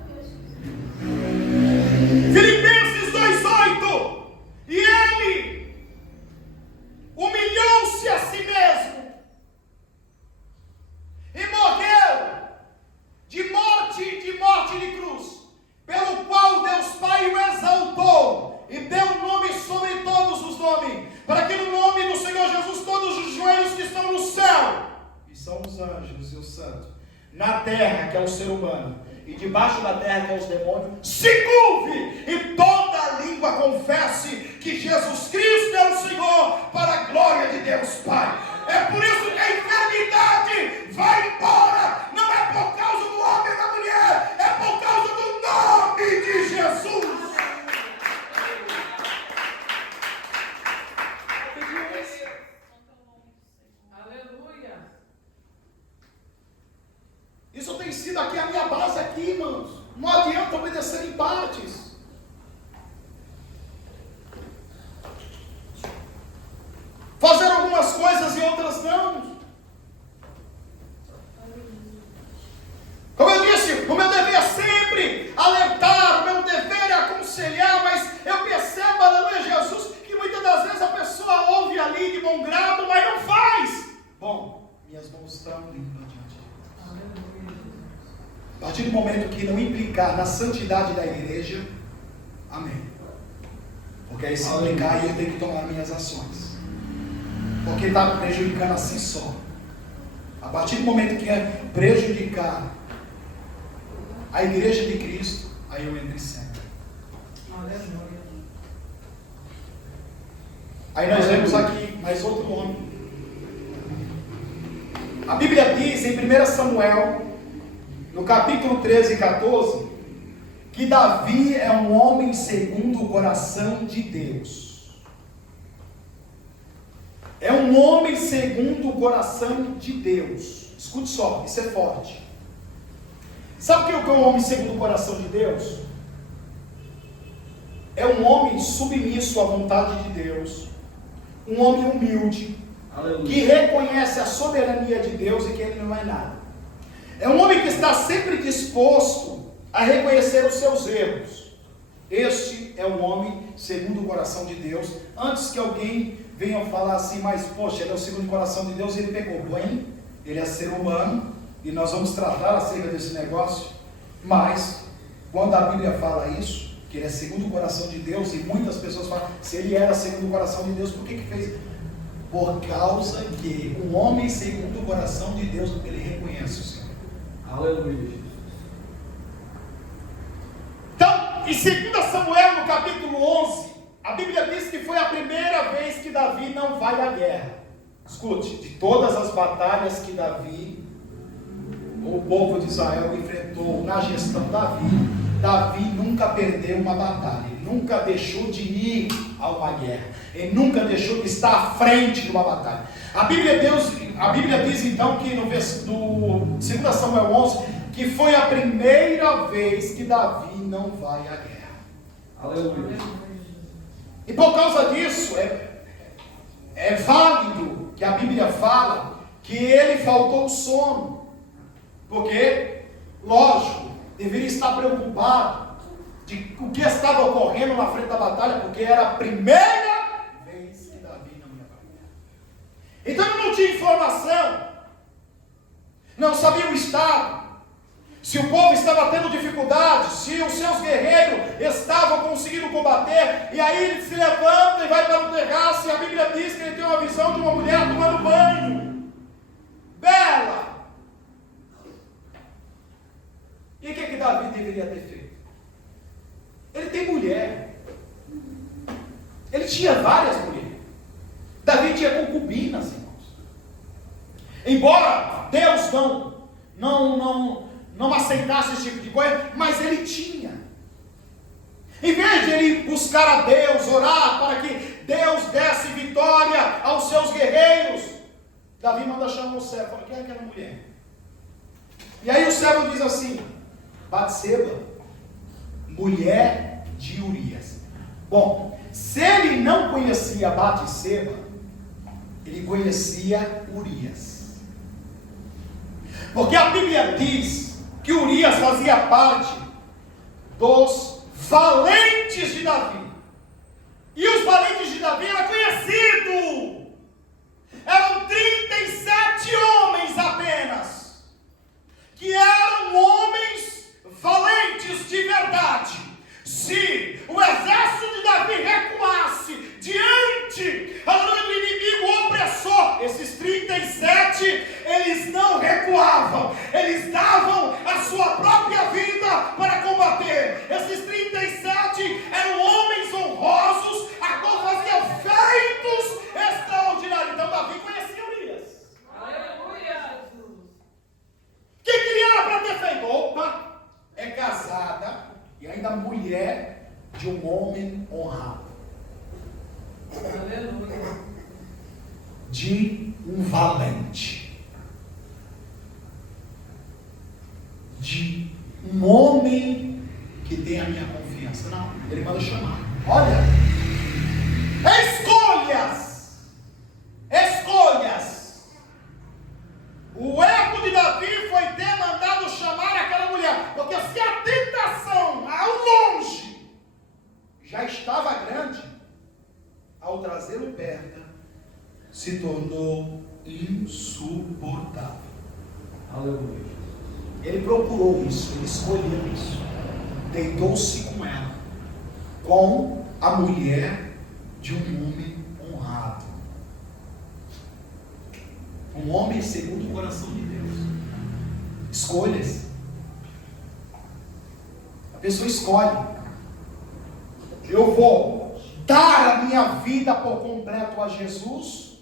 os anjos e os santos, na terra, que é o ser humano, e debaixo da terra, que é os demônios, se curve e toda língua confesse que Jesus Cristo é o Senhor, para a glória de Deus Pai. É por isso que a enfermidade vai embora. Não é por causa do homem e da mulher, é por causa do nome de Jesus. Aleluia. Isso tem sido aqui a minha base aqui, irmãos. Não adianta obedecer em partes. Fazer algumas coisas e outras não. Como eu disse, o meu dever é sempre alertar, o meu dever é aconselhar, mas eu percebo, aleluia, Jesus, que muitas das vezes a pessoa ouve ali de bom grado, mas não faz. Bom, minhas mãos estão limpas diante de Deus. A partir do momento que não implicar na santidade da igreja, amém. Porque aí se implicar, eu tenho que tomar minhas ações. Porque está prejudicando a si só. A partir do momento que é prejudicar a igreja de Cristo, aí eu entro em cena. Aí nós vemos aqui mais outro homem. A Bíblia diz em 1 Samuel, no capítulo 13 e 14, que Davi é um homem segundo o coração de Deus. É um homem segundo o coração de Deus. Escute só, isso é forte. Sabe o que é um homem segundo o coração de Deus? É um homem submisso à vontade de Deus. Um homem humilde. Aleluia. Que reconhece a soberania de Deus e que ele não é nada. É um homem que está sempre disposto a reconhecer os seus erros. Este é um homem segundo o coração de Deus. Antes que alguém venha falar assim, mas poxa, ele é o segundo o coração de Deus, ele pegou bem, ele é ser humano, e nós vamos tratar acerca desse negócio. Mas, quando a Bíblia fala isso, que ele é segundo o coração de Deus, e muitas pessoas falam, se ele era segundo o coração de Deus, por que fez? Por causa que um homem segundo o coração de Deus, ele reconhece o Senhor. Aleluia. Então, em 2 Samuel, no capítulo 11, a Bíblia diz que foi a primeira vez que Davi não vai à guerra. Escute, de todas as batalhas que Davi, o povo de Israel enfrentou na gestão Davi nunca perdeu uma batalha. Ele nunca deixou de ir a uma guerra. Ele nunca deixou de estar à frente de uma batalha. A Bíblia diz então que no 2 Samuel 11, que foi a primeira vez que Davi não vai à guerra. Aleluia. E por causa disso, é válido que a Bíblia fala que ele faltou o sono. Porque, lógico, deveria estar preocupado de o que estava ocorrendo na frente da batalha, porque era a primeira vez que Davi não ia para a guerra. Então ele não tinha informação, não sabia o estado, se o povo estava tendo dificuldade, se os seus guerreiros estavam conseguindo combater, e aí ele se levanta e vai para o terraço, e a Bíblia diz que ele tem uma visão de uma mulher tomando banho, bela. E o que Davi deveria ter feito? Ele tem mulher, ele tinha várias mulheres, Davi tinha concubinas, irmãos. Embora Deus não aceitasse esse tipo de coisa, mas ele tinha. Em vez de ele buscar a Deus, orar para que Deus desse vitória aos seus guerreiros, Davi manda chamar o servo, fala, quem é aquela mulher? E aí o servo diz assim, Batseba, mulher de Urias. Bom, se ele não conhecia Batseba, ele conhecia Urias. Porque a Bíblia diz que Urias fazia parte dos valentes de Davi. E os valentes de Davi eram conhecidos. Eram 37 homens apenas, que eram homens valentes de verdade. Se o exército de Davi recuasse diante do inimigo opressor, esses 37, eles não recuaram. recuavam, eles davam a sua própria vida para combater. Esses 37 eram homens honrosos, a qual faziam feitos extraordinários. Então Davi conhecia Urias. Aleluia. O que ele era para ter feito? Opa, é casada e ainda mulher de um homem honrado, Aleluia. de um valente, de um homem que tem a minha confiança. Não, ele manda chamar. Olha, escolhas. O erro de Davi foi ter mandado chamar aquela mulher, porque se a tentação ao longe já estava grande, ao trazê-lo perto, se tornou insuportável. Aleluia. Ele procurou isso, ele escolheu isso, deitou-se com ela, com a mulher de um homem honrado, um homem segundo o coração de Deus. Escolhas. A pessoa escolhe: eu vou dar a minha vida por completo a Jesus,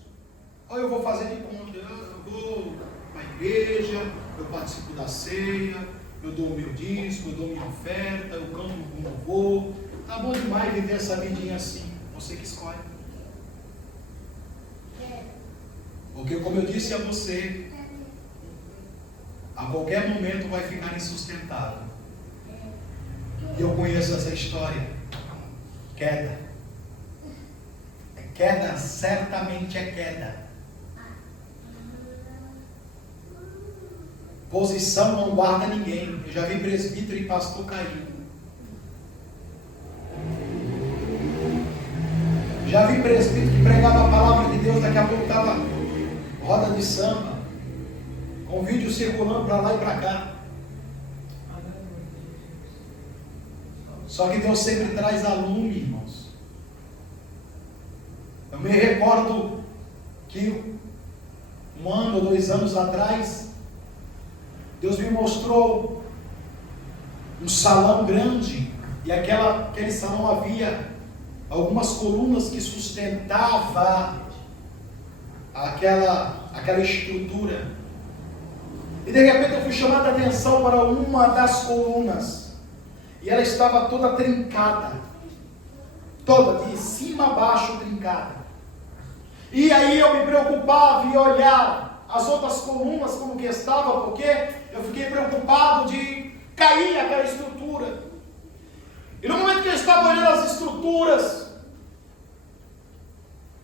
ou eu vou fazer de conta, eu vou à igreja, eu participo da ceia, eu dou o meu dízimo, eu dou minha oferta, eu canto com louvor. Tá bom demais viver essa vidinha assim. Você que escolhe. Porque, como eu disse a você, a qualquer momento vai ficar insustentável. E eu conheço essa história. Queda. Queda, certamente é queda. Posição não guarda ninguém. Eu já vi presbítero e pastor cair. Já vi presbítero que pregava a palavra de Deus, daqui a pouco estava roda de samba, com vídeo circulando para lá e para cá. Só que Deus sempre traz a lume, irmãos. Eu me recordo que 1 ano ou 2 anos atrás, Deus me mostrou um salão grande, e aquele salão havia algumas colunas que sustentavam aquela estrutura. E de repente eu fui chamado a atenção para uma das colunas, e ela estava toda trincada, toda de cima a baixo trincada. E aí eu me preocupava em olhar as outras colunas como que estava, porque eu fiquei preocupado de cair aquela estrutura. E no momento que eu estava olhando as estruturas,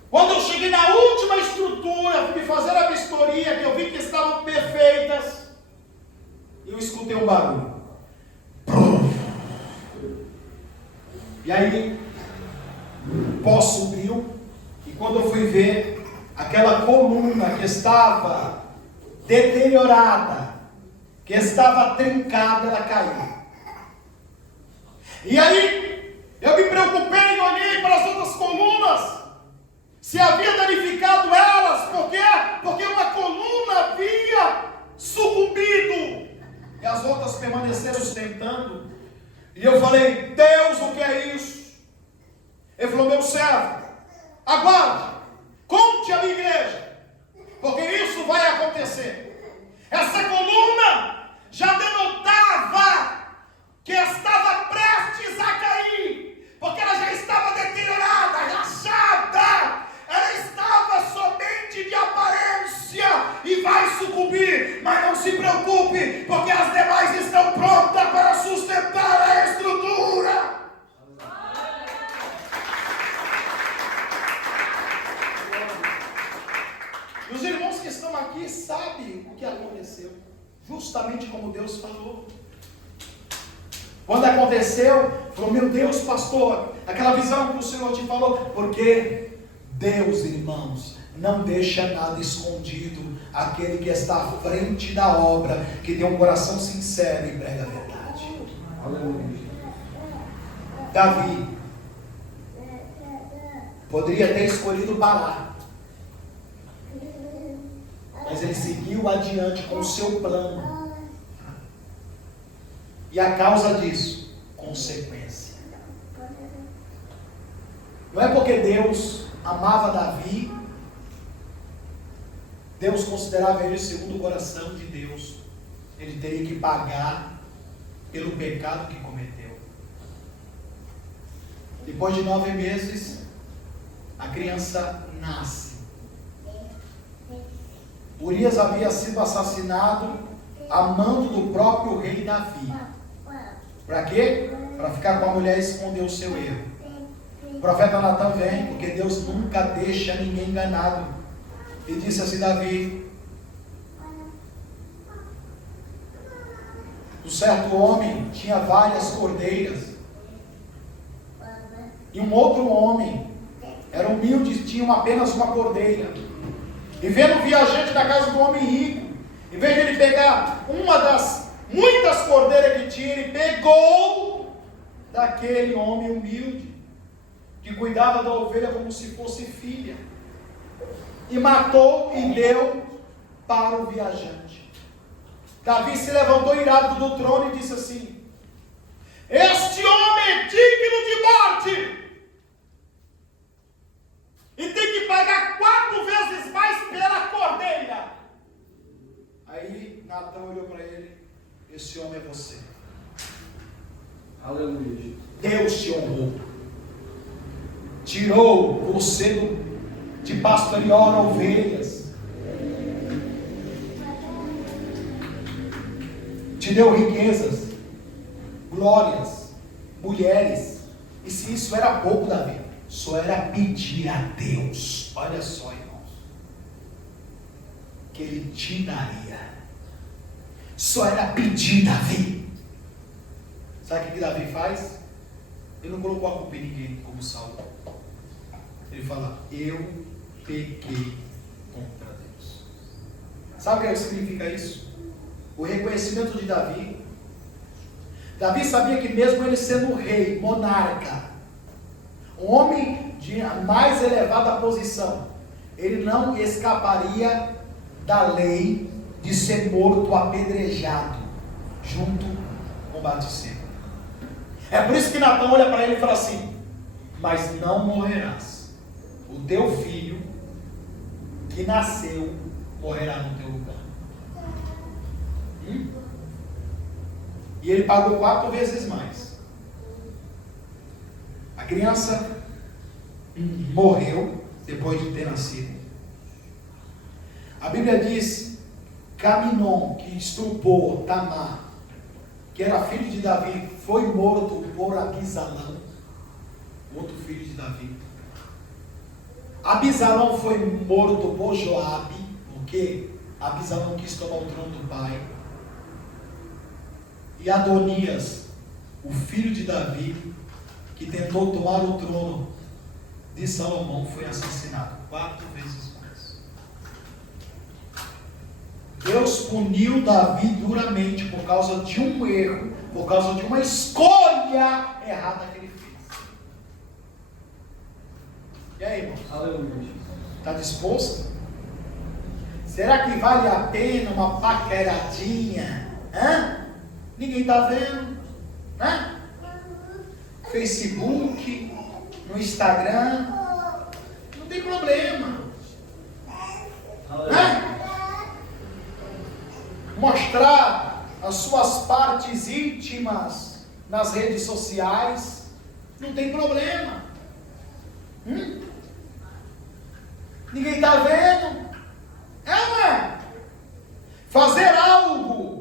quando eu cheguei na última estrutura, fui fazer a vistoria, que eu vi que estavam perfeitas, eu escutei um barulho. E aí, o pó subiu, e quando eu fui ver, aquela coluna que estava deteriorada, que estava trincada, ela caiu. E aí, eu me preocupei e olhei para as outras colunas, se havia danificado elas. Por quê? Porque uma coluna havia sucumbido e as outras permaneceram sustentando. E eu falei: Deus, o que é isso? Ele falou: meu servo, aguarde, conte à minha igreja, porque isso vai acontecer. Essa coluna já denotava que estava prestes a cair, porque ela já estava deteriorada, rachada, ela estava somente de aparência e vai sucumbir. Mas não se preocupe, porque as demais estão prontas para sustentar a estrutura. E os irmãos que estão aqui sabem o que aconteceu, justamente como Deus falou. Quando aconteceu, falou: meu Deus, pastor, aquela visão que o Senhor te falou. Porque Deus, irmãos, não deixa nada escondido. Aquele que está à frente da obra, que tem um coração sincero e prega a verdade. Aleluia. Davi poderia ter escolhido parar, Mas ele seguiu adiante com o seu plano. E a causa disso, consequência. Não é porque Deus amava Davi, Deus considerava ele segundo o coração de Deus, ele teria que pagar pelo pecado que cometeu. Depois de 9 meses, a criança nasce. Urias havia sido assassinado a mando do próprio rei Davi. Para quê? Para ficar com a mulher e esconder o seu erro. O profeta Natan vem, porque Deus nunca deixa ninguém enganado. E disse assim: Davi, um certo homem tinha várias cordeiras, e um outro homem era humilde e tinha apenas uma cordeira. E vendo o viajante da casa do homem rico, em vez de ele pegar uma das muitas cordeiras que tinha, ele pegou daquele homem humilde, que cuidava da ovelha como se fosse filha, e matou e deu para o viajante. Davi se levantou irado do trono e disse assim: este homem é digno de morte, e tem que pagar 4 vezes mais pela cordeira. Aí Natan olhou para ele: esse homem é você. Aleluia. Deus te honrou, tirou você de pastorear ovelhas, te deu riquezas, glórias, mulheres. E se isso era pouco, Davi, só era pedir a Deus, olha só, irmãos, que Ele te daria. Só era pedir, Davi. Sabe o que Davi faz? Ele não colocou a culpa em ninguém, como Saul. Ele fala: eu pequei contra Deus. Sabe o que significa isso? O reconhecimento de Davi. Davi sabia que mesmo ele sendo rei, monarca, um homem de mais elevada posição, ele não escaparia da lei de ser morto apedrejado junto com Batseba. É por isso que Natan olha para ele e fala assim: mas não morrerás, o teu filho que nasceu morrerá no teu lugar. E ele pagou 4 vezes mais. A criança morreu depois de ter nascido. A Bíblia diz: Caminon, que estrupou Tamar, que era filho de Davi, foi morto por Abisalão, outro filho de Davi. Abisalão foi morto por Joabe, porque Abisalão quis tomar o trono do pai. E Adonias, o filho de Davi, que tentou tomar o trono de Salomão, foi assassinado 4 vezes mais. Deus puniu Davi duramente por causa de um erro, por causa de uma escolha errada que ele fez. E aí, irmão? Aleluia. Está disposto? Será que vale a pena uma paqueradinha? Ninguém está vendo? Facebook, no Instagram, não tem problema. Mostrar as suas partes íntimas nas redes sociais, não tem problema. Ninguém está vendo? Não é? Fazer algo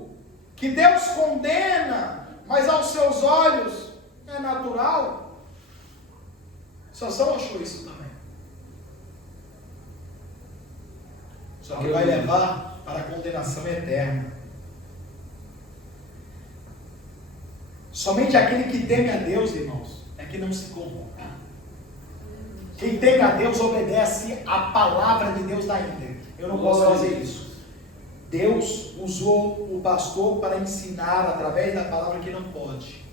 que Deus condena, mas aos seus olhos é natural. Sansão achou isso também. Só que vai levar para a condenação eterna. Somente aquele que teme a Deus, irmãos, é que não se corrompe. Quem teme a Deus obedece à palavra de Deus na íntegra. Eu não posso fazer isso. Deus usou o pastor para ensinar através da palavra que não pode.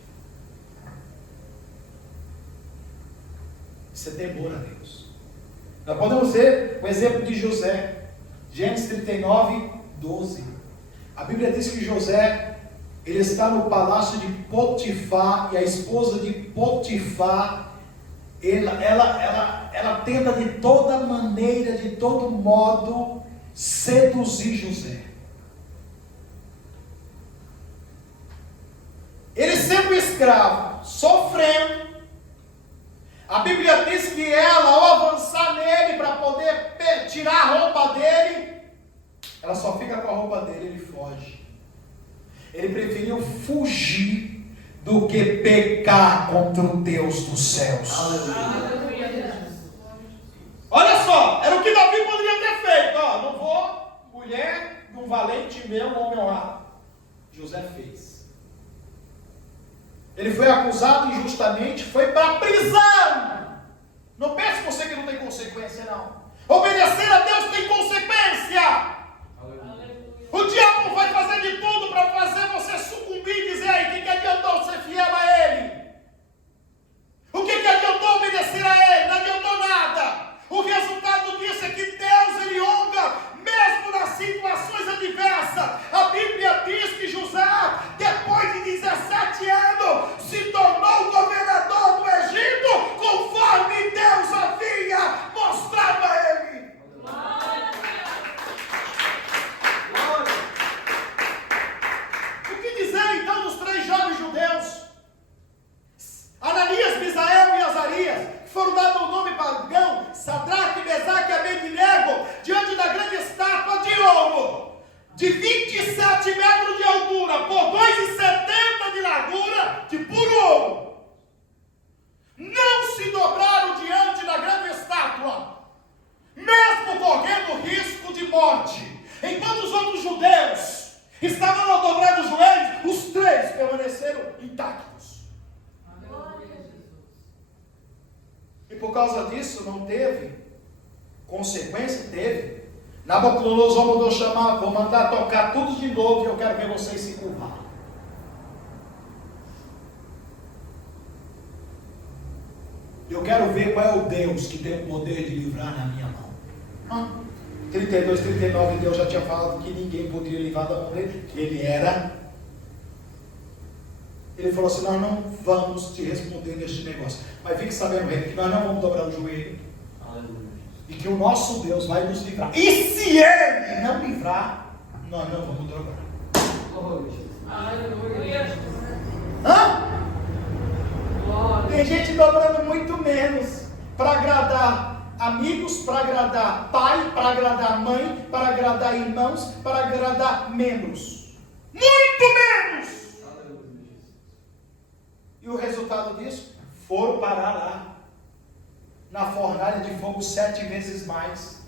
Isso é temor a Deus. Nós podemos ver o exemplo de José. Gênesis 39, 12. A Bíblia diz que José, ele está no palácio de Potifar, e a esposa de Potifar, ela tenta de toda maneira, de todo modo, seduzir José. Ele sendo escravo, sofrendo. A Bíblia diz que ela, ao avançar nele para poder tirar a roupa dele, ela só fica com a roupa dele, ele foge. Ele preferiu fugir do que pecar contra o Deus dos céus. Olha só, era o que Davi poderia ter feito. Ó, não vou, mulher de um valente meu, um homem honrado. José fez. Ele foi acusado injustamente, foi para a prisão. Não pense você que não tem consequência, não. Obedecer a Deus tem consequência. O diabo vai fazer de tudo para fazer você sucumbir e dizer aí, que adiantou ser fiel a ele? O que adiantou obedecer a ele? Não adiantou nada. O resultado disso é que Deus, ele honra mesmo nas situações adversas. A Bíblia diz que José, depois de 17 anos, se tornou governador do Egito, conforme Deus havia mostrado a ele. O que dizer então dos 3 jovens judeus? Ananias, Misael e Azarias, que foram dados o nome pagão, Sadraque, Mesaque e Abednego, diante da grande estátua de ouro, de 27 metros de altura, por 2,70 de largura, de puro ouro. Não se dobraram diante da grande estátua, mesmo correndo risco de morte. Enquanto os outros judeus estavam a dobrar os joelhos, os 3 permaneceram intactos. E por causa disso não teve consequência? Teve. Nabucodonosor mandou chamar, vou mandar tocar tudo de novo e eu quero ver vocês se curvar. Eu quero ver qual é o Deus que tem o poder de livrar na minha mão. 32, 39, Deus já tinha falado que ninguém poderia livrar da mão dele, que ele era. Ele falou assim, nós não vamos te responder neste negócio, mas fique sabendo, rei, que nós não vamos dobrar o joelho. Aleluia. E que o nosso Deus vai nos livrar. E se ele não livrar, nós não vamos dobrar. Aleluia. Tem gente dobrando muito menos para agradar amigos, para agradar pai, para agradar mãe, para agradar irmãos, para agradar membros. Muito menos! E o resultado disso? Foram parar lá, na fornalha de fogo 7 vezes mais.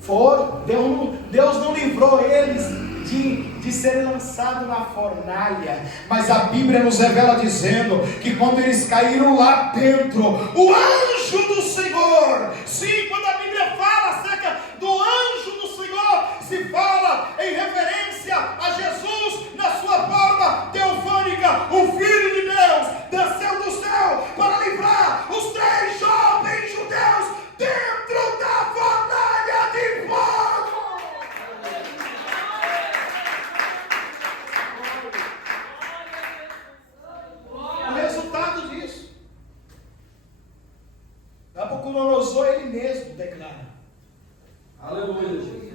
Foram. Deus não livrou eles de serem lançados na fornalha. Mas a Bíblia nos revela dizendo que quando eles caíram lá dentro, o anjo do Senhor, sim, quando a Bíblia fala acerca do anjo do Senhor, se fala em referência a Jesus na sua forma teofânica, o Filho de Deus, desceu do céu para livrar os 3 jovens judeus dentro da fornalha de fogo. O resultado disso, Nabucodonosor ele mesmo declara: Aleluia.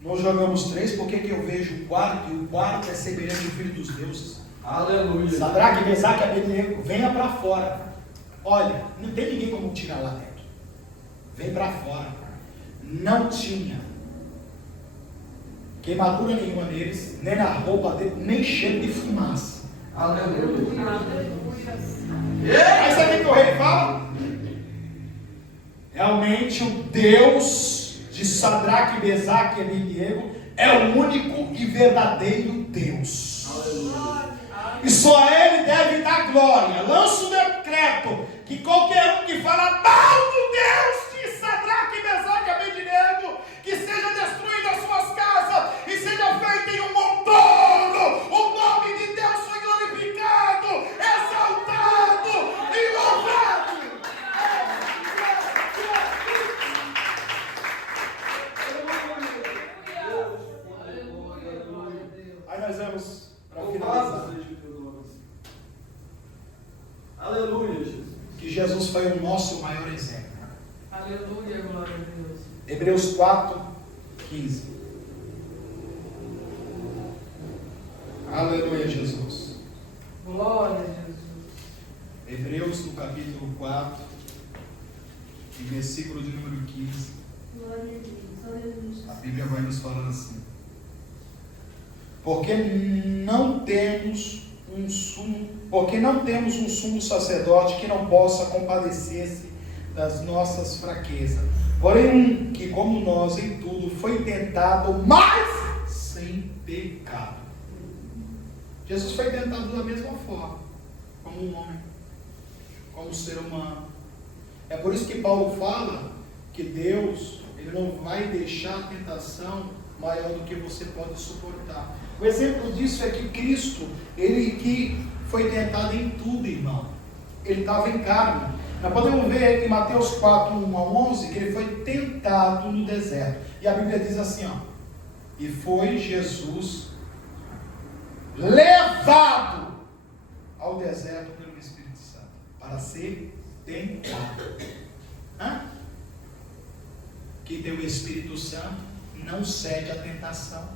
Nós jogamos 3, por que eu vejo o quarto? E o quarto é semelhante ao Filho dos Deuses. Aleluia. Sadraque, Mesaque e Abednego, venha para fora. Olha, não tem ninguém como tirar lá dentro. Vem para fora. Não tinha queimadura nenhuma neles, nem na roupa dele, nem cheiro de fumaça. Aleluia. Aí sabe o que o rei fala? Realmente o Deus de Sadraque, Mesaque e Abednego é o único e verdadeiro Deus. E só a Ele deve dar glória. Lança o decreto que qualquer um que fala mal do Deus de Sadraque, Mesaque e Abednego, que seja destruído as suas casas e seja feito em um montoro. O nome de Deus foi glorificado, exaltado e louvado. nós vamos para Louvado finalizar. seja o teu nome. Aleluia, Jesus. Que Jesus foi o nosso maior exemplo. Aleluia, glória a Deus. Hebreus 4, 15. Aleluia, Jesus. Glória a Jesus. Hebreus no capítulo 4, e versículo de número 15. Glória a Deus, aleluia. A Bíblia vai nos falando assim: porque não temos um sumo sacerdote que não possa compadecer-se das nossas fraquezas, porém um que como nós em tudo foi tentado, mas sem pecado. Jesus foi tentado da mesma forma, como um homem, como um ser humano. É por isso que Paulo fala que Deus, Ele não vai deixar a tentação maior do que você pode suportar. O exemplo disso é que Cristo, Ele que foi tentado em tudo, irmão. Ele estava em carne. Nós podemos ver em Mateus 4, 1 a 11, que Ele foi tentado no deserto. E a Bíblia diz assim, ó: e foi Jesus levado ao deserto pelo Espírito Santo, para ser tentado. Que tem o Espírito Santo, não cede à tentação.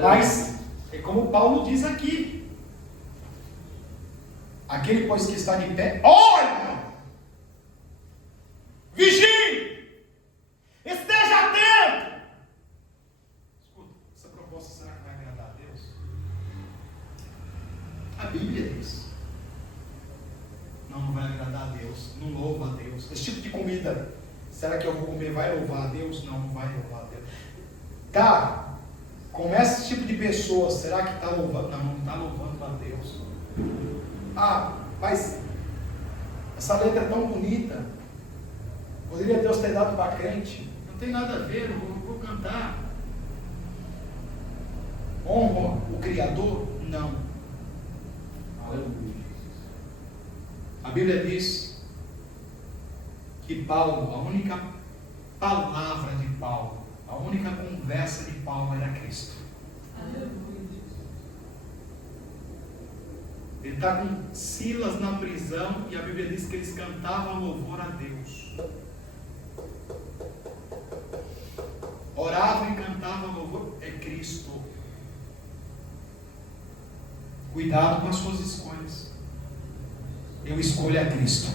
Mas, é como Paulo diz aqui: aquele, pois, que está de pé, olha, vigie, esteja atento. Escuta, essa proposta será que vai agradar a Deus? A Bíblia diz: não vai agradar a Deus, não louva a Deus. Esse tipo de comida, será que eu vou comer, vai louvar a Deus? Não, não vai louvar a Deus. Tá, como esse tipo de pessoa, será que está louvando? Não, não está louvando a Deus. Ah, mas essa letra é tão bonita, poderia Deus ter dado para crente? Não tem nada a ver, eu vou cantar. Honra o Criador? Não. Aleluia. A Bíblia diz que Paulo, a única palavra de Paulo, a única conversa de Paulo era Cristo. Aleluia. Ele está com Silas na prisão e a Bíblia diz que eles cantavam louvor a Deus. Oravam e cantavam louvor. É Cristo. Cuidado com as suas escolhas. Eu escolho a Cristo.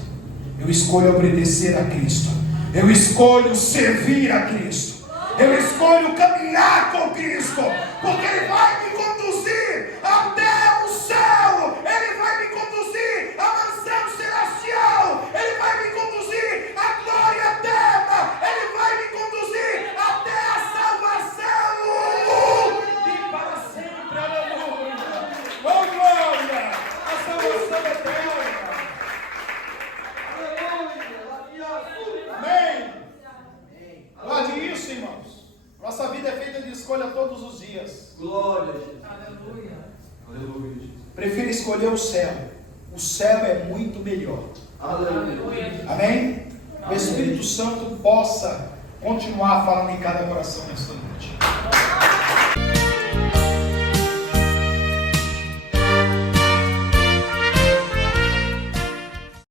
Eu escolho obedecer a Cristo. Eu escolho servir a Cristo. Eu escolho caminhar com Cristo. Porque Ele vai me conduzir até o céu. Ele vai me conduzir à mansão celestial. Ele vai me conduzir à glória eterna. Ele vai me conduzir até a salvação. E para sempre, aleluia. Oh glória, a salvação eterna. Amém. Guarde isso, irmãos. Nossa vida é feita de escolha todos os dias. Glória a Jesus. Aleluia. Aleluia, Jesus. Prefiro escolher o céu. O céu é muito melhor. Aleluia. Amém? O Espírito Santo possa continuar falando em cada coração nesta noite.